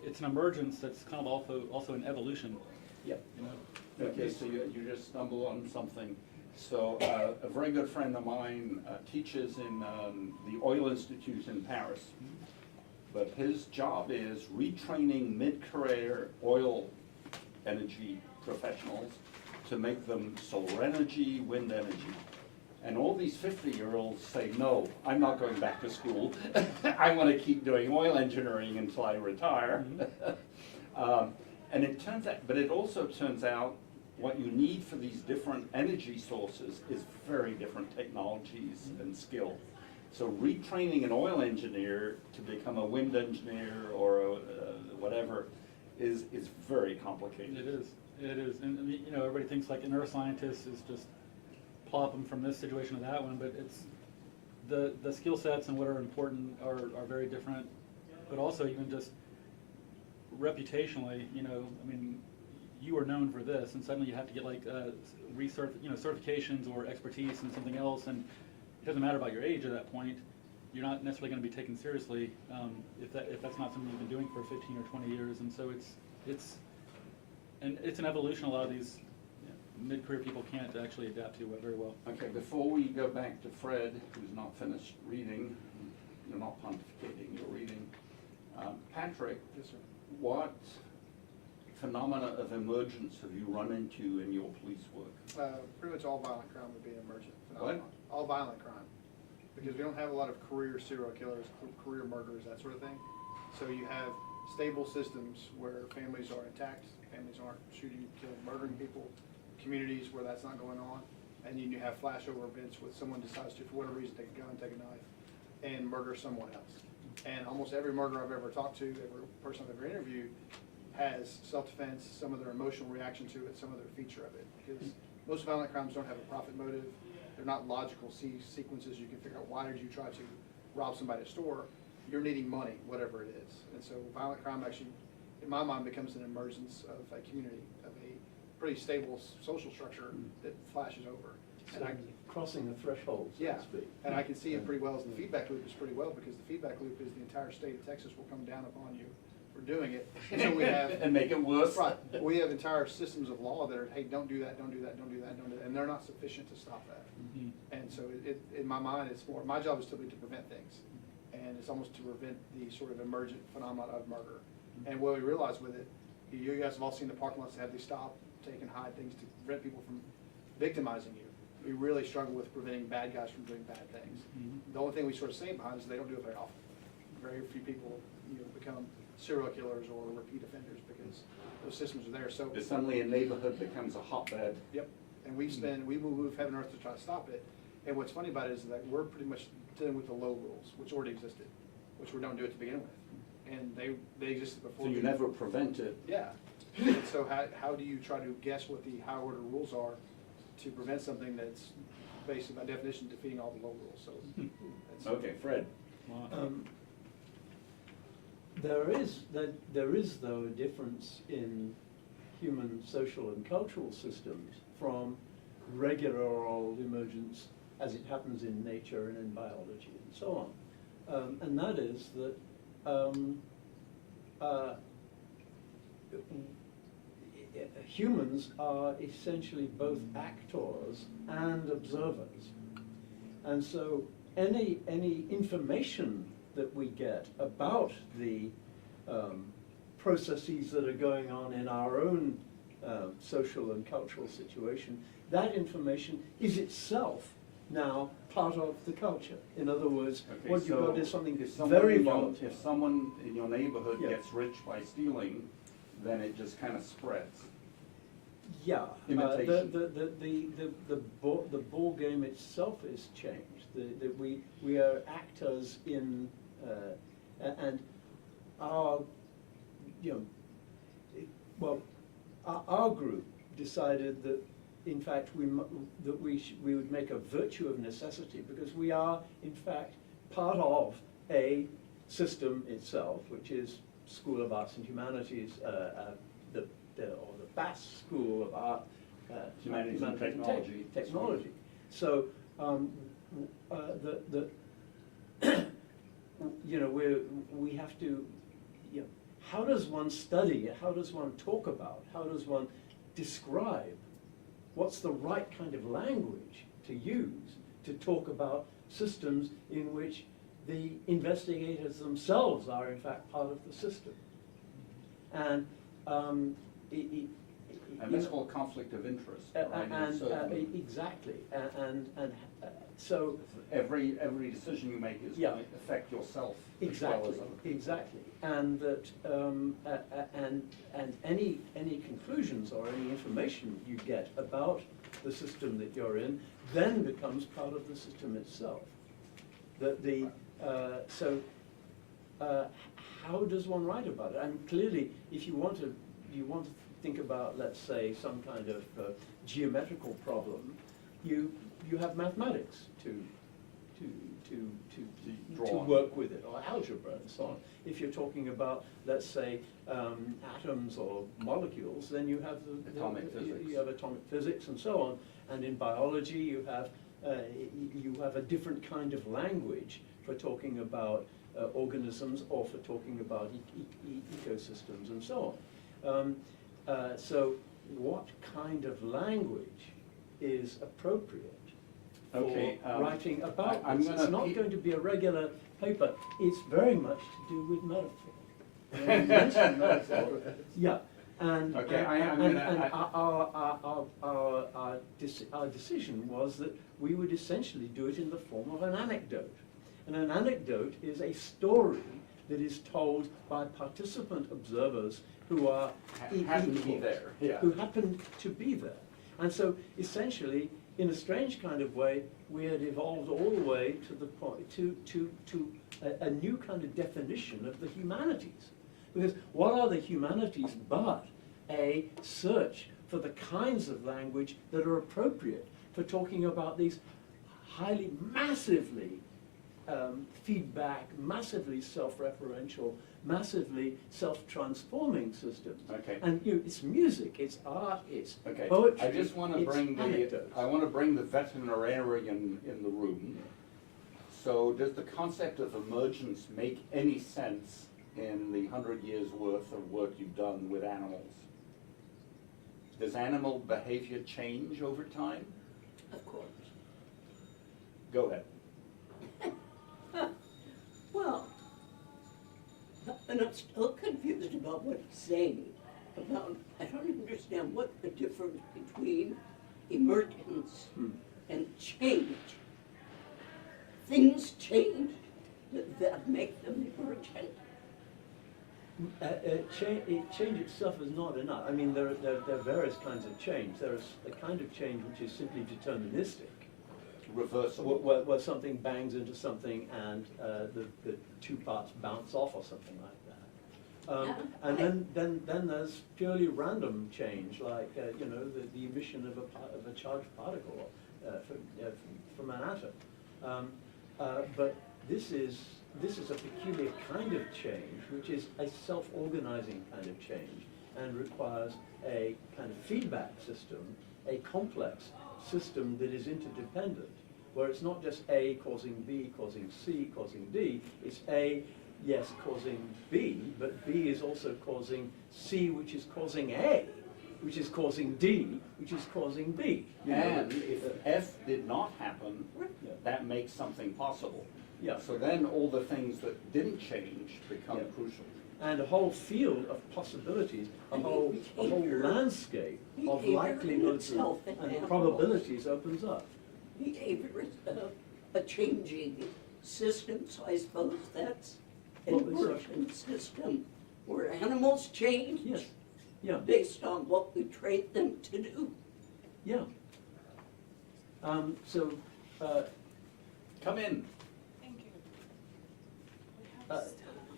it's an emergence that's kind of also an evolution. Yep. You know? Okay, so you just stumble on something. So a very good friend of mine teaches in the Oil Institute in Paris. But his job is retraining mid-career oil energy professionals to make them solar energy, wind energy. And all these 50-year-olds say, no, I'm not going back to school. I want to keep doing oil engineering until I retire. And it turns out, but it also turns out what you need for these different energy sources is very different technologies and skill. So retraining an oil engineer to become a wind engineer or whatever is very complicated. It is. It is. And you know, everybody thinks like a neuroscientist is just plop them from this situation to that one, but it's the skill sets and what are important are very different. But also even just reputationally, you know, I mean, you are known for this, and suddenly you have to get like certifications or expertise in something else, and it doesn't matter about your age at that point. You're not necessarily going to be taken seriously if that's not something you've been doing for 15 or 20 years, and so it's an evolution. A lot of these mid-career people can't actually adapt to it very well. Okay, before we go back to Fred, who's not finished reading, you're not pontificating, you're reading. Patrick, Yes, sir. what phenomena of emergence have you run into in your police work? Pretty much all violent crime would be an emergent What? phenomenon. All violent crime. Because we don't have a lot of career serial killers, career murderers, that sort of thing. So you have stable systems where families are intact, families aren't shooting, killing, murdering people, communities where that's not going on, and you have flashover events where someone decides to, for whatever reason, take a gun, take a knife, and murder someone else. And almost every murderer I've ever talked to, every person I've ever interviewed, has self-defense, some of their emotional reaction to it, some of their feature of it. Because most violent crimes don't have a profit motive. They're not logical sequences. You can figure out, why did you try to rob somebody's store? You're needing money, whatever it is. And so violent crime actually, in my mind, becomes an emergence of a community, of a pretty stable social structure that flashes over. So crossing the threshold, so Yeah, to speak. and I can see it pretty well as the feedback loop is pretty well, because the feedback loop is the entire state of Texas will come down upon you for doing it. So we have And make it worse. Right. We have entire systems of law that are, hey, don't do that, don't do that, don't do that, don't do that, and they're not sufficient to stop that. And so in my mind, it's more, my job is to prevent things. And it's almost to prevent the sort of emergent phenomenon of murder. And what we realize with it, you guys have all seen the parking lots that have these stop, take and hide things to prevent people from victimizing you. We really struggle with preventing bad guys from doing bad things. The only thing we sort of say behind is they don't do it very often. Very few people, become serial killers or repeat offenders because those systems are there. So But suddenly a neighborhood becomes a hotbed. Yep. And we move heaven and earth to try to stop it. And what's funny about it is that we're pretty much dealing with the low rules, which already existed, which we don't do it to begin with. And they existed before. So you never prevent it. Yeah. And so how do you try to guess what the high order rules are to prevent something that's basically by definition defeating all the low rules? So that's Okay, Fred. There is though a difference in human social and cultural systems from regular old emergence as it happens in nature and in biology and so on. And that is that humans are essentially both actors and observers. And so any information that we get about the processes that are going on in our own social and cultural situation, that information is itself now part of the culture. In other words, Okay, what you've so got is something if someone very in your- volatile. If someone in your neighborhood Yeah. gets rich by stealing, then it just kind of spreads. Yeah, Imitation. the ball game itself is changed. We are actors in, and our, our group decided that, in fact, we would make a virtue of necessity, because we are, in fact, part of a system itself, which is School of Arts and Humanities, or the BAS School of Art, Humanities and Technology. Technology. So, we have to, how does one study, how does one talk about, how does one describe, what's the right kind of language to use to talk about systems in which the investigators themselves are in fact part of the system. And And that's called conflict of interest, right? So exactly, so every decision you make is going to affect yourself as well as other people. Exactly, and that and any conclusions or any information you get about the system that you're in then becomes part of the system itself. How does one write about it? And clearly, if you want to think about, let's say, some kind of geometrical problem, you have mathematics to work with it, or algebra and so on. If you're talking about, let's say, atoms or molecules, then you have atomic physics. You have atomic physics and so on. And in biology, you have a different kind of language for talking about organisms or for talking about ecosystems and so on. So what kind of language is appropriate for writing about this? It's not going to be a regular paper. It's very much to do with metaphor. You mentioned metaphor. Yeah. And, our decision was that we would essentially do it in the form of an anecdote. And an anecdote is a story that is told by participant observers who are Happen to be there, yeah. who happen to be there. And so essentially, in a strange kind of way, we had evolved all the way to the point, to a new kind of definition of the humanities. Because what are the humanities but a search for the kinds of language that are appropriate for talking about these highly, massively feedback, massively self-referential, massively self-transforming systems. Okay. And it's music, it's art, it's Okay, poetry. I just want to it's bring anecdotes. I want to bring the veterinarian in the room. So does the concept of emergence make any sense in the 100 years worth of work you've done with animals? Does animal behavior change over time? Of course. Go ahead. Well, and I'm still confused about what he's saying. I don't understand what the difference between emergence and change. Things change that make them emergent. Change itself is not enough. I mean, there are various kinds of change. There's a kind of change which is simply deterministic. Reversible. Where something bangs into something and the two parts bounce off or something like that. And then there's purely random change, like the emission of a charged particle from an atom. But this is a peculiar kind of change, which is a self-organizing kind of change, and requires a kind of feedback system, a complex system that is interdependent, where it's not just A causing B, causing C, causing D, it's A, yes, causing B, but B is also causing C, which is causing A, which is causing D, which is causing B. And if F did not happen, that makes something possible. Yeah. So then all the things that didn't change become crucial. And a whole field of possibilities, a whole landscape of likelihoods and probabilities opens up. Behavior is a changing system, so I suppose that's an Well, it's emergent system where animals change Yeah. based on what we train them to do. Yeah. Come in.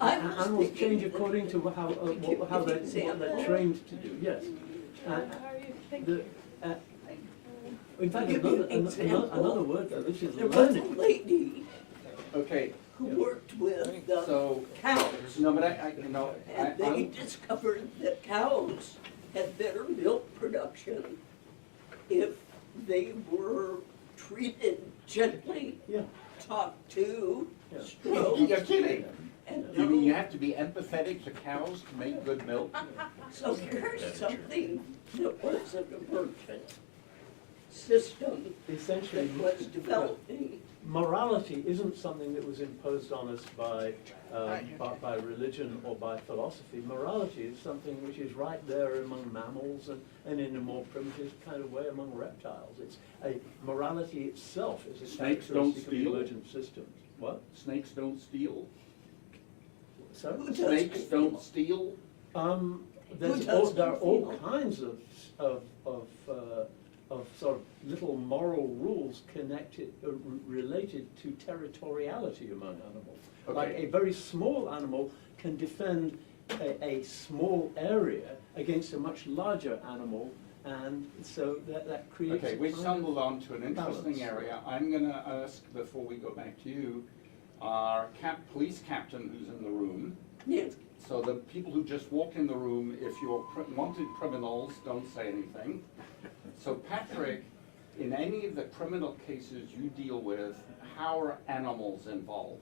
Animals change according to how they're trained to do. Yes. In fact, another word for this is There was learning. a lady Okay. who worked with So cows. No, but And they discovered that cows had better milk production if they were treated gently, talked to, stroked. You're kidding. And You mean you have to be empathetic to cows to make good milk? So here's something that was an emergent system Essentially, that was developing. morality isn't something that was imposed on us by religion or by philosophy. Morality is something which is right there among mammals and in a more primitive kind of way among reptiles. It's morality itself is a Snakes don't characteristic of steal. emergent systems. What? Snakes don't steal. So? Snakes don't steal. There are all kinds of sort of little moral rules connected, related to territoriality among animals. Okay. Like a very small animal can defend a small area against a much larger animal, and so that creates. Okay, a we kind stumbled of onto an interesting balance. area. I'm going to ask, before we go back to you, our police captain who's in the room. Yes. So the people who just walked in the room, if you're wanted criminals, don't say anything. So Patrick, in any of the criminal cases you deal with, how are animals involved?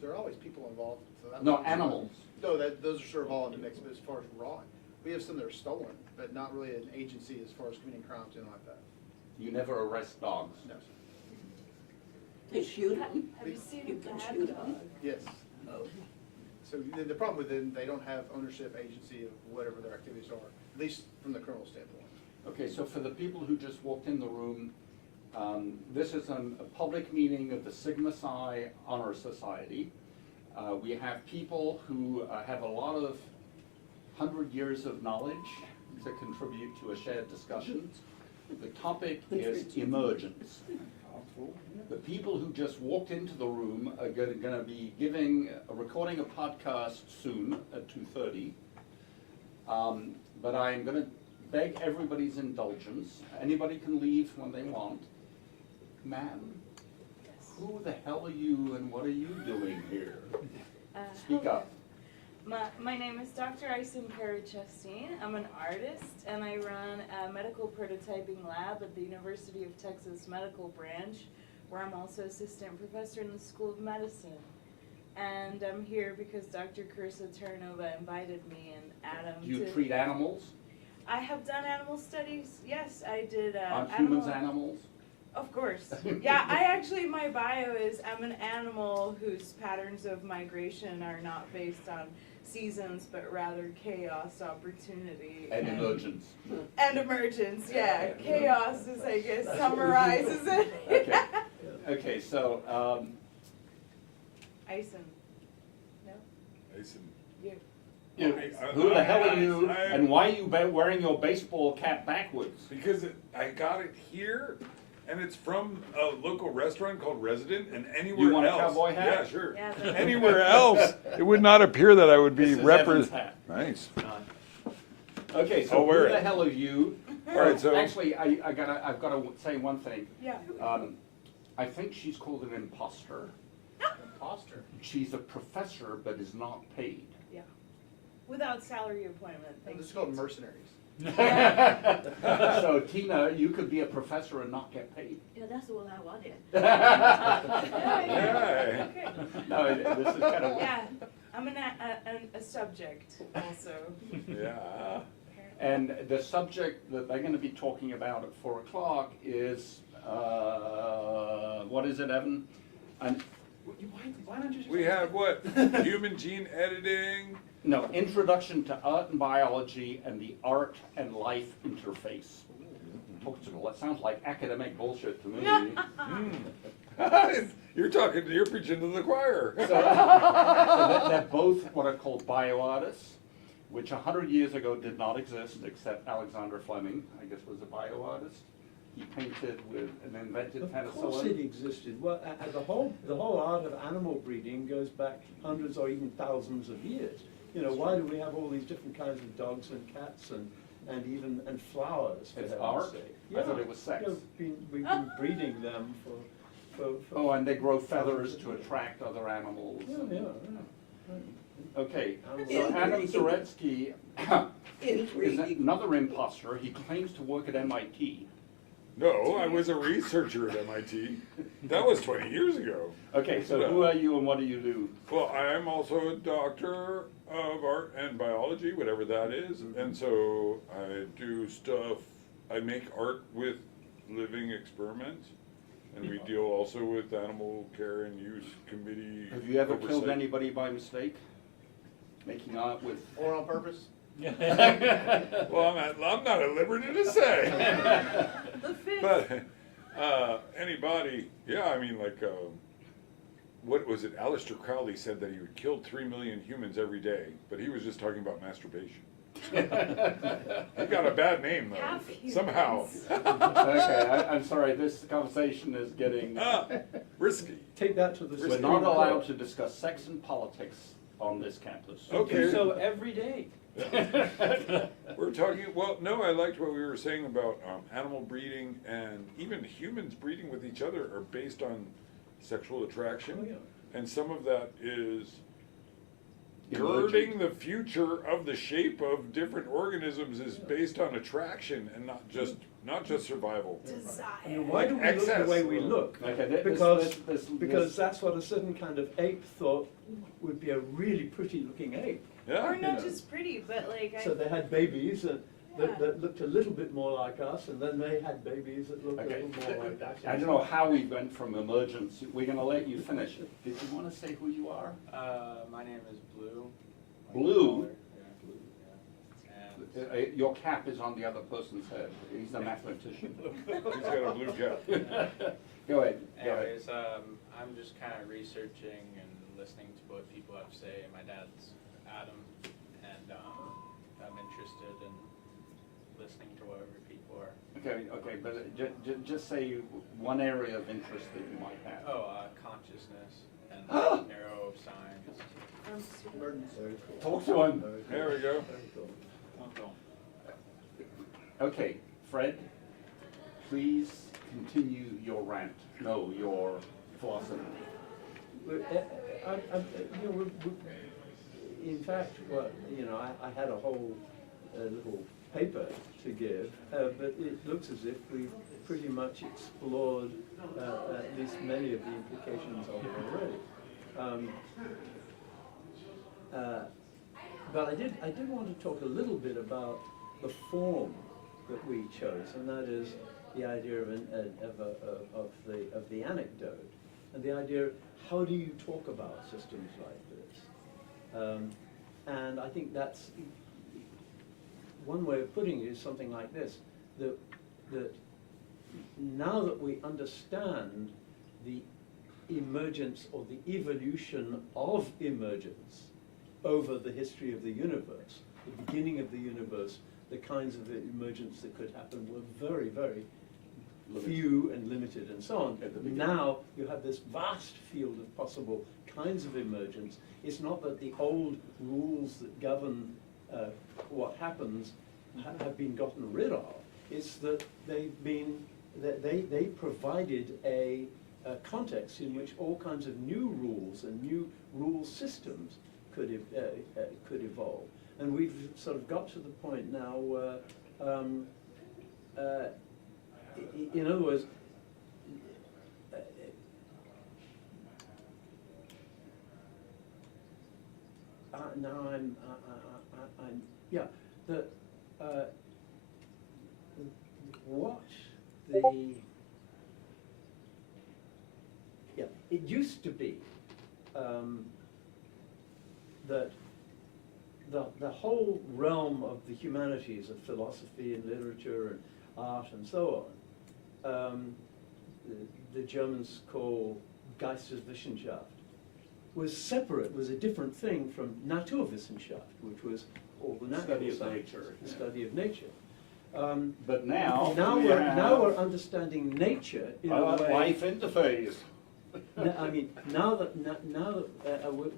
There are always people involved. So that No, animals. No, those are sort of all in the mix, but as far as raw, we have some that are stolen, but not really an agency as far as committing crimes, anything like that. You never arrest dogs? No. They shoot them. Have you seen You a can cat? shoot them. Yes. So the problem with them, they don't have ownership agency of whatever their activities are, at least from the criminal standpoint. Okay, so for the people who just walked in the room, this is a public meeting of the Sigma Psi Honor Society. We have people who have a lot of 100 years of knowledge to contribute to a shared discussion. The topic is emergence. The people who just walked into the room are going to be recording a podcast soon at 2:30. But I'm going to beg everybody's indulgence. Anybody can leave when they want. Ma'am, who the hell are you and what are you doing here? Speak Hello. up. My name is Dr. Ison Karichestein. I'm an artist and I run a medical prototyping lab at the University of Texas Medical Branch, where I'm also assistant professor in the School of Medicine. And I'm here because Dr. Carissa Turnova invited me and Adam Do you to... treat animals? I have done animal studies. Yes, I did. On humans, animals? Of course. Yeah, my bio is I'm an animal whose patterns of migration are not based on seasons, but rather chaos, opportunity. And emergence. And emergence, yeah. Chaos is, I guess, summarizes it. Okay. Okay, so, Ison. No? Ison. You. You, who the hell are you, and why are you wearing your baseball cap backwards? Because I got it here, and it's from a local restaurant called Resident, and anywhere else. You want a cowboy hat? Yeah, sure. Yeah, Anywhere else, it would not appear that I would be This is Evan's represented. hat. Nice. Okay, I'll so wear who it. the hell are you? All right, so Actually, I've gotta say one thing. Yeah. I think she's called an imposter. Imposter. She's a professor, but is not paid. Yeah. Without salary appointment. Thank It's you. called mercenaries. So Tina, you could be a professor and not get paid. Yeah, that's what I wanted. Yeah. Okay. No, this is kind of. Yeah, I'm a subject also. Yeah. And the subject that they're going to be talking about at 4 o'clock is, what is it, Evan? And Why don't you just... We have what? Human gene editing. no, Introduction to Art and Biology and the Art and Life Interface. That sounds like academic bullshit to me. You're preaching to the choir. So they're both what are called bioartists, which 100 years ago did not exist, except Alexander Fleming, I guess, was a bioartist. He painted with and invented Of course it penicillin. existed. Well, the whole art of animal breeding goes back hundreds or even thousands of years. You know, why do we have all these different kinds of dogs and cats and flowers? For It's heaven's art? sake? I thought it was sex. We've been breeding them for Oh, and they grow feathers to attract other animals. Yeah. Okay, so Adam Zaretsky is another imposter. He claims to work at MIT. No, I was a researcher at MIT. That was 20 years ago. Okay, so who are you and what do you do? Well, I'm also a doctor of art and biology, whatever that is. And so I do stuff, I make art with living experiments. And we deal also with animal care and use committee. Have you ever killed oversight. anybody by mistake? Making art with... Or on purpose? Well, I'm not at liberty to say. The fifth. But anybody, yeah, I mean, like, what was it? Aleister Crowley said that he would kill 3 million humans every day, but he was just talking about masturbation. He got a bad name, though, Half humans. somehow. Okay, I'm sorry, this conversation is getting... Risky. Take that to the We're not allowed to discuss sex and politics on this campus. Okay. So every day. We're talking, well, no, I liked what we were saying about animal breeding, and even humans breeding with each other are based on sexual attraction. Oh, yeah. And some of that is Emergent. girding the future of the shape of different organisms is based on attraction and not just survival. I mean, why do we look the way we look? Okay, Because that's what a certain kind of ape thought would be a really pretty looking ape. Yeah. Or You not know. just pretty, but like So they had babies that looked a little bit more like us, and then they had babies that looked Okay. a little more like us. I don't know how we went from emergence. We're going to let you finish. Did you want to say who you are? My name is Blue. Blue? Yeah. Your cap is on the other person's head. He's a mathematician. He's got a blue cap. Go ahead. Anyways, I'm just kind of researching and listening to what people have to say. My dad's Adam, and Okay, but just say one area of interest that you might have. Oh, consciousness and neuroscience. Talk to him. There we go. Okay, Fred, please continue your rant. No, your philosophy. In fact, I had a whole little paper to give, but it looks as if we've pretty much explored at least many of the implications of it already. But I did want to talk a little bit about the form that we chose, and that is the idea of the anecdote, and the idea, how do you talk about systems like this? And I think that's one way of putting it is something like this, that now that we understand the emergence or the evolution of emergence over the history of the universe, the beginning of the universe, the kinds of emergence that could happen were very, very few and limited and so on. Now you have this vast field of possible kinds of emergence. It's not that the old rules that govern what happens have been gotten rid of. It's that they provided a context in which all kinds of new rules and new rule systems could evolve. And we've sort of got to the point now where, in other words, now I'm yeah, what the, yeah, it used to be that the whole realm of the humanities, of philosophy and literature and art and so on, the Germans call Geisteswissenschaft, was separate, was a different thing from Naturwissenschaft, which was all the natural Study of science, nature. the study of nature. But now now we're understanding nature in a way. Life interface. I mean, now that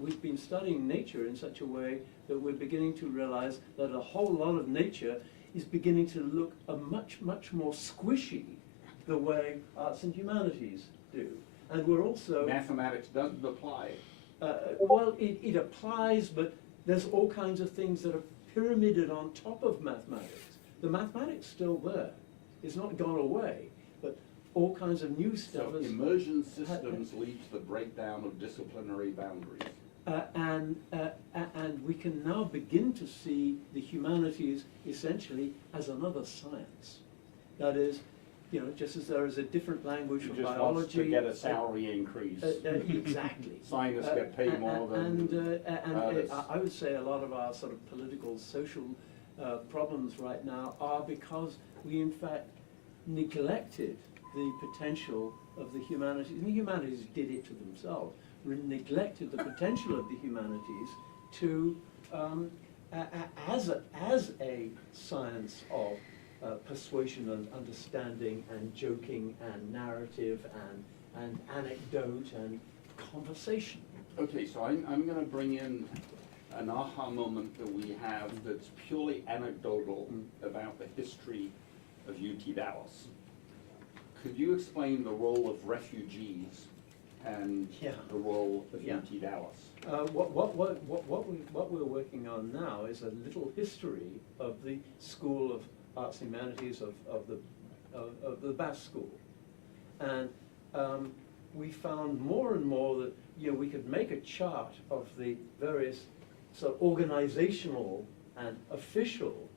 we've been studying nature in such a way that we're beginning to realize that a whole lot of nature is beginning to look much more squishy the way arts and humanities do. And we're also... Mathematics doesn't apply. Well, it applies, but there's all kinds of things that are pyramided on top of mathematics. The mathematics is still there. It's not gone away, but all kinds of new stuff. So emergent systems lead to the breakdown of disciplinary boundaries. And we can now begin to see the humanities essentially as another science. That is, just as there is a different language for biology. Wants to get a salary increase. Exactly. Scientists get paid more than others. I would say a lot of our sort of political, social problems right now are because we in fact neglected the potential of the humanities. The humanities did it to themselves. We neglected the potential of the humanities to, as a science of persuasion and understanding and joking and narrative and anecdote and conversation. Okay, so I'm going to bring in an aha moment that we have that's purely anecdotal about the history of UT Dallas. Could you explain the role of refugees and the role of UT Dallas? What we're working on now is a little history of the School of Arts and Humanities of the Bass School, and we found more and more that we could make a chart of the various sort of organizational and official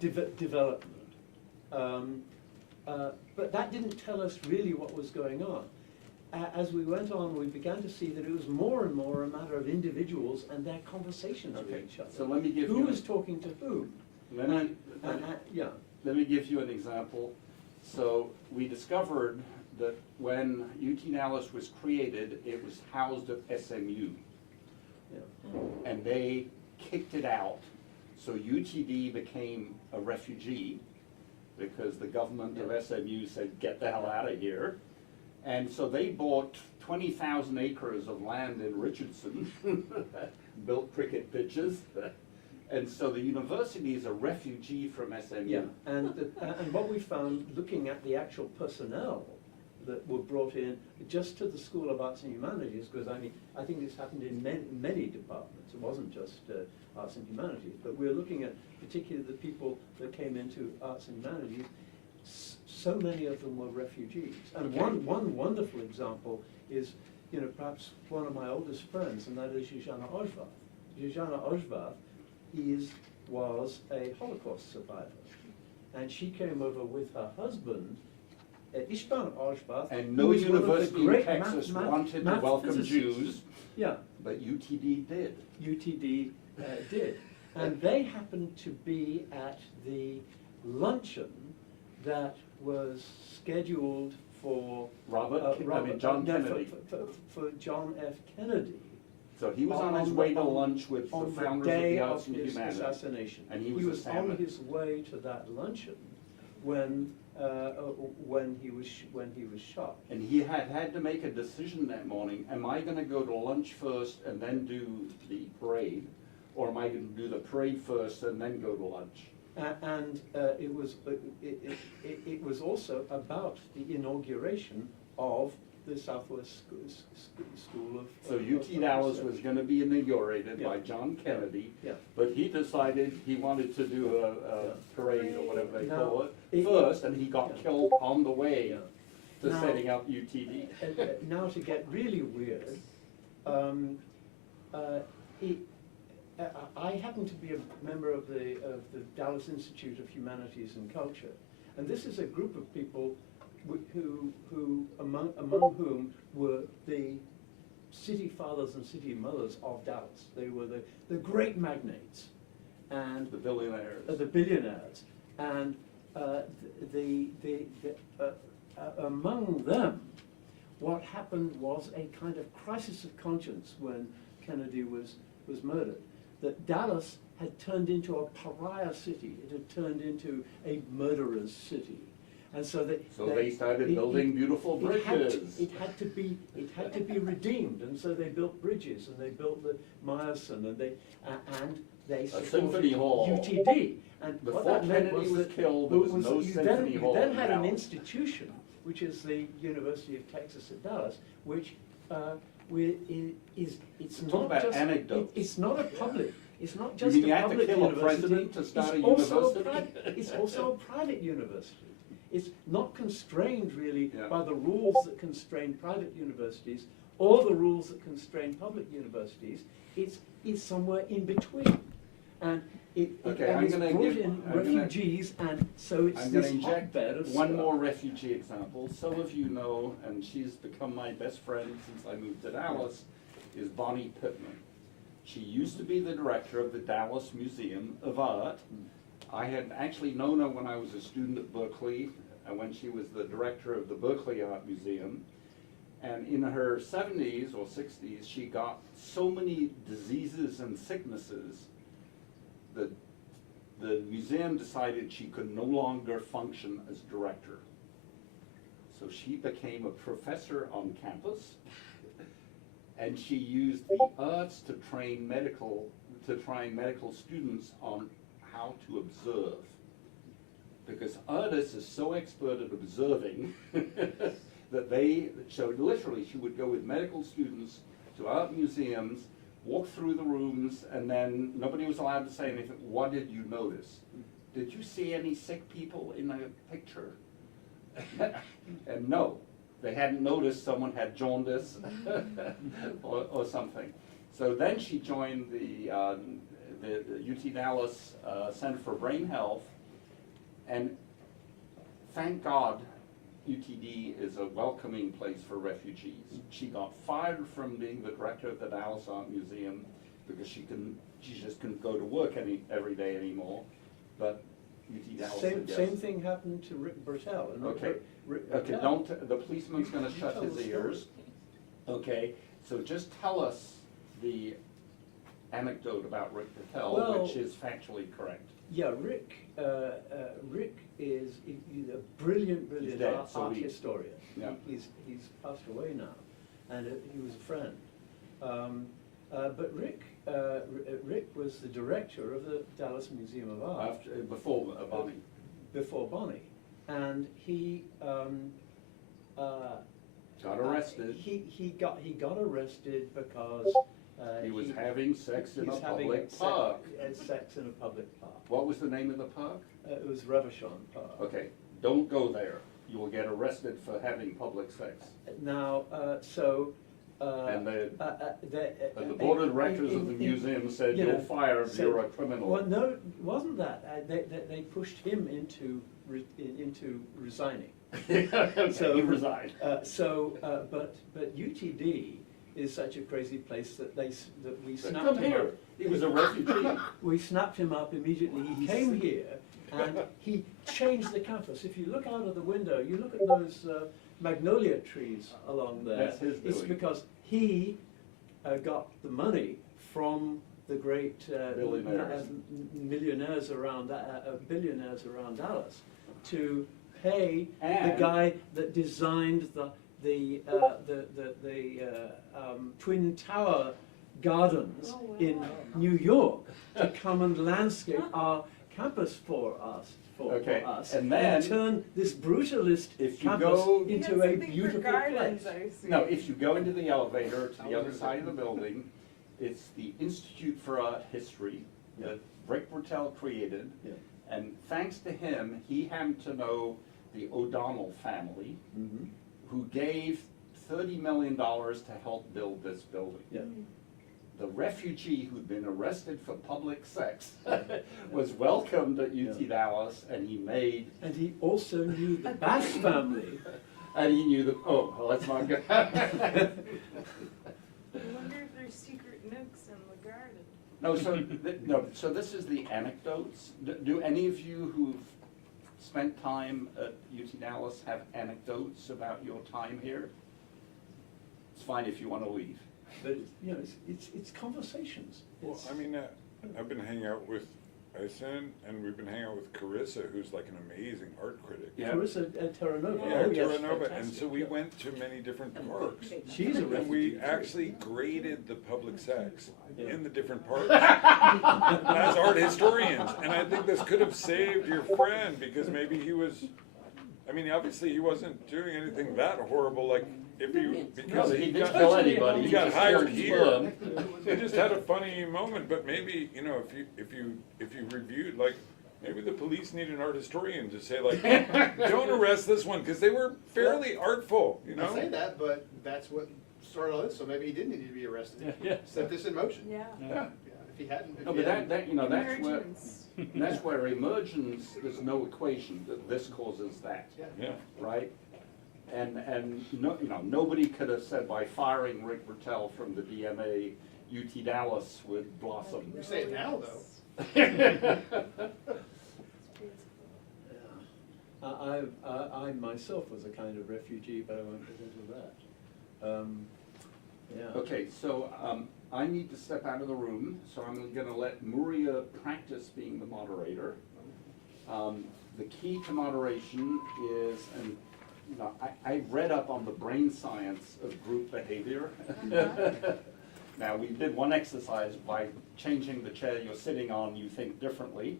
development. But that didn't tell us really what was going on. As we went on, we began to see that it was more and more a matter of individuals and their conversations with each other. So let me give who was talking to whom. Let me give you an example. So we discovered that when UT Dallas was created, it was housed at SMU. And they kicked it out So UTD became a refugee because the government of SMU said, get the hell out of here. And so they bought 20,000 acres of land in Richardson, built cricket pitches. And so the university is a refugee from SMU. Yeah, and what we found, looking at the actual personnel that were brought in just to the School of Arts and Humanities, because I mean, I think this happened in many departments. It wasn't just Arts and Humanities, but we're looking at particularly the people that came into Arts and Humanities. So many of them were refugees. And one wonderful example is, you know, perhaps one of my oldest friends, and that is Zsuzsanna Ojva. Zsuzsanna Ojva was a Holocaust survivor. And she came over with her husband, István Ojva. And no university in Texas wanted to welcome Jews. Yeah. But UTD did. UTD did. And they happened to be at the luncheon that was scheduled for John Kennedy. For John F. Kennedy. So he was on his way to lunch with the founders of the Arts and Humanities. Assassination. And he was on his way to that luncheon when he was shot. And he had to make a decision that morning. Am I going to go to lunch first and then do the parade, or am I going to do the parade first and then go to lunch? And it was also about the inauguration of the Southwest School of. So UT Dallas was going to be inaugurated by John Kennedy, but he decided he wanted to do a parade or whatever they call it first, and he got killed on the way to setting up UTD. Now to get really weird, I happen to be a member of the Dallas Institute of Humanities and Culture, and this is a group of people who among whom were the city fathers and city mothers of Dallas. They were the great magnates and the billionaires. And among them, what happened was a kind of crisis of conscience when Kennedy was murdered. That Dallas had turned into a pariah city. It had turned into a murderer's city. And so they started building beautiful bridges. It had to be redeemed, and so they built bridges, and they built the Meyerson, and they a symphony hall. UTD. And before what that meant Kennedy was killed, there was no symphony hall. You then had an institution, which is the University of Texas at Dallas, which it's Talk about anecdotes. It's not a public. It's not just you a have public to kill a university. president to start a Also university? it's also a private university. It's not constrained really by the rules that constrain private universities or the rules that constrain public universities. It's somewhere in between, and it's brought in refugees, and so it's this hotbed of one more refugee example. Some of you know, and she's become my best friend since I moved to Dallas, is Bonnie Pittman. She used to be the director of the Dallas Museum of Art. I had actually known her when I was a student at Berkeley, and when she was the director of the Berkeley Art Museum. And in her 70s or 60s, she got so many diseases and sicknesses that the museum decided she could no longer function as director. So she became a professor on campus, and she used the arts to train medical students on how to observe. Because artists are so expert at observing that literally she would go with medical students to art museums, walk through the rooms, and then nobody was allowed to say anything. What did you notice? Did you see any sick people in the picture? And no, they hadn't noticed someone had jaundice or something. So then she joined the UT Dallas Center for Brain Health, and thank God UTD is a welcoming place for refugees. She got fired from being the director of the Dallas Art Museum because she just couldn't go to work every day anymore. But UT Dallas said yes. Same thing happened to Rick Bertel. Okay. Okay. The policeman's going to shut his ears. Okay. So just tell us the anecdote about Rick Patel, Well- which is factually correct. Yeah, Rick is he's a brilliant He's dead, art, so art we- historian. Yeah. He's passed away now, and he was a friend. But Rick was the director of the Dallas Museum of Art. Before Bonnie. Before Bonnie, and he Got arrested. He got arrested because He was having sex in a he's having public park. sex in a public park. What was the name of the park? It was Revachon Park. Okay, don't go there. You will get arrested for having public sex. Now, And the board of directors of the museum said, "You're fired, you're a criminal." Well, no, it wasn't that. They pushed him into resigning. Okay, he resigned. But UTD is such a crazy place that we But snapped come him here. up. He was a refugee. We snapped him up immediately. He came here and he changed the campus. If you look out of the window, you look at those magnolia trees along there. That's his It's doing. because he got the money from the great Billionaires. millionaires around, billionaires around Dallas to pay the And- guy that designed the Twin Tower gardens in New York to come and landscape our campus for us. Okay, For us, and then turn this brutalist if you campus go into a beautiful place. No, if you go into the elevator to the other side of the building, it's the Institute for Art History that Rick Bertel created. Yeah. And thanks to him, he happened to know the O'Donnell family, who gave $30 million to help build this building. Yeah. The refugee who'd been arrested for public sex was welcomed at UT Dallas, and he made. And he also knew the Bass family. And he knew the. Oh, well, let's not go. I wonder if there's secret nooks in the garden. No, so this is the anecdotes. Do any of you who've spent time at UT Dallas have anecdotes about your time here? It's fine if you want to leave. But it's conversations. Well, I mean, I've been hanging out with Eisen, and we've been hanging out with Carissa, who's like an amazing art critic. Yeah. Carissa Terranova. Yeah, Oh, yes, Terranova. And fantastic. so we went to many different parks. She's a And we refugee. actually graded the public sex in the different parks as art historians. And I think this could have saved your friend, because maybe he was, I mean, obviously he wasn't doing anything that horrible, like if he, because No, he he didn't got, kill anybody, he he got just hired killed his here. sperm. He just had a funny moment, but maybe, you know, if you reviewed, like, maybe the police need an art historian to say, like, don't arrest this one, because they were fairly artful, you know? I say that, but that's what started all this, so maybe he didn't need to be arrested. Yeah. Set this in motion. Yeah. Yeah, if he hadn't. No, but that, you know, that's where, Emergence. that's where emergence, there's no equation, that this causes that. Yeah. Right? And no, you know, nobody could have said by firing Rick Bertel from the DMA, UT Dallas would blossom. You say it now, though. I myself was a kind of refugee, but I won't get into that. Okay, so I need to step out of the room, so I'm gonna let Muria practice being the moderator. The key to moderation is, and you know, I read up on the brain science of group behavior. Now, we did one exercise by changing the chair you're sitting on, you think differently.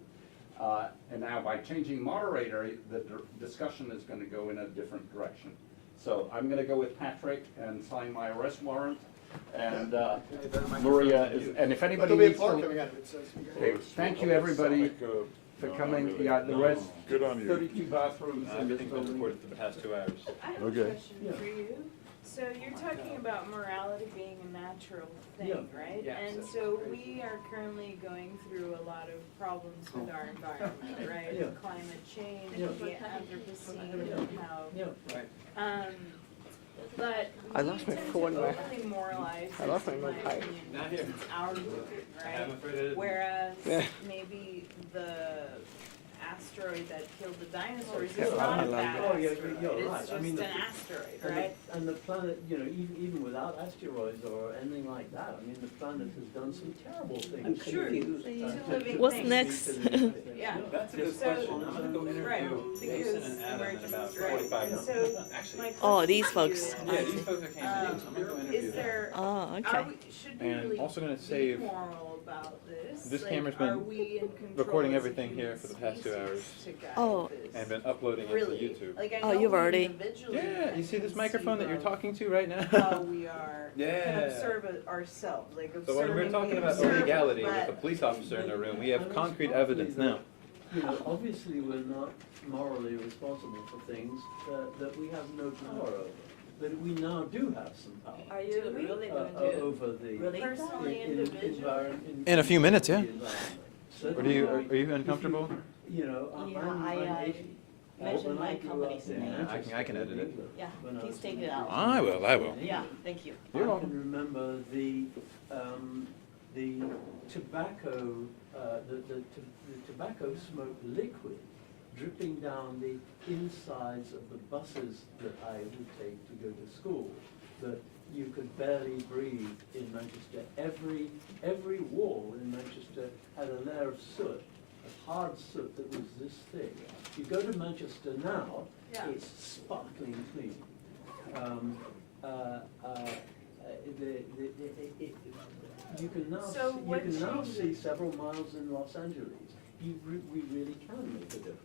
And now by changing moderator, the discussion is going to go in a different direction. So I'm going to go with Patrick and sign my arrest warrant. And Maria is, and if anybody There'll be a needs plug to. coming out of it, so. Okay, thank you, everybody, for coming. really. Yeah, the No, rest, good on you. 32 bathrooms in this Everything's been building. recorded for the past 2 hours. I have a question for you. So you're talking about morality being a natural thing, Yeah. right? Yeah. And so we are currently going through a lot of problems with our environment, right? Yeah. Climate change, Yeah. the Anthropocene, and how. Yeah, right. But I we lost my tend phone to there. overly moralize I lost this, my in notepad. opinion, Not because here. it's our movement, I'm right? afraid it isn't. Whereas Yeah. maybe the asteroid that killed the dinosaurs. Yeah, It's not a oh, bad yeah, asteroid. you're It's right. just I mean, an asteroid, and right? and the planet, you know, even without asteroids or anything like that, I mean, the planet has done some terrible things. Sure. What's next? Yeah. That's a good So- question. I'm gonna go right, interview Mason and Adam in about 45 minutes. So, Actually, my Oh, question these to folks. you yeah, is, these folks that came in. I'm gonna go interview is them. there, Oh, okay. should we And really also gonna be save- moral about this? This Like, camera's are been we in control recording as a everything human here for the past 2 hours. species to guide Oh. this? And been uploading it to Really? YouTube. Like, I Oh, know you've we already- individually Yeah, you see this can microphone that you're conceive of talking to right now? how we are, can Yeah. observe it ourselves, like So when we're observing talking the about observer, illegality with but- a police officer in the room, we have And it's concrete partly evidence that, now. You know, obviously, we're not morally responsible for things that we have no power over. But we now do have some power. Are you really gonna do? Over the Really? Personally, individually? In a few minutes, yeah. So Or are you uncomfortable? You know, Yeah, I'm I 80. mentioned When my I grew company's up in name. I can edit it. Yeah, when I please was take in it out. I will. Yeah, thank you. I You're welcome. can remember the tobacco, the tobacco smoke liquid dripping down the insides of the buses that I would take to go to school, that you could barely breathe in Manchester. Every wall in Manchester had a layer of soot, a hard soot that was this thick. You go to Manchester now, Yeah. it's sparkling clean. You can now So see, what you can now changes? see several miles in Los Angeles. We really can make a difference.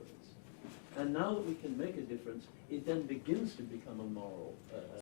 And now that we can make a difference, it then begins to become a moral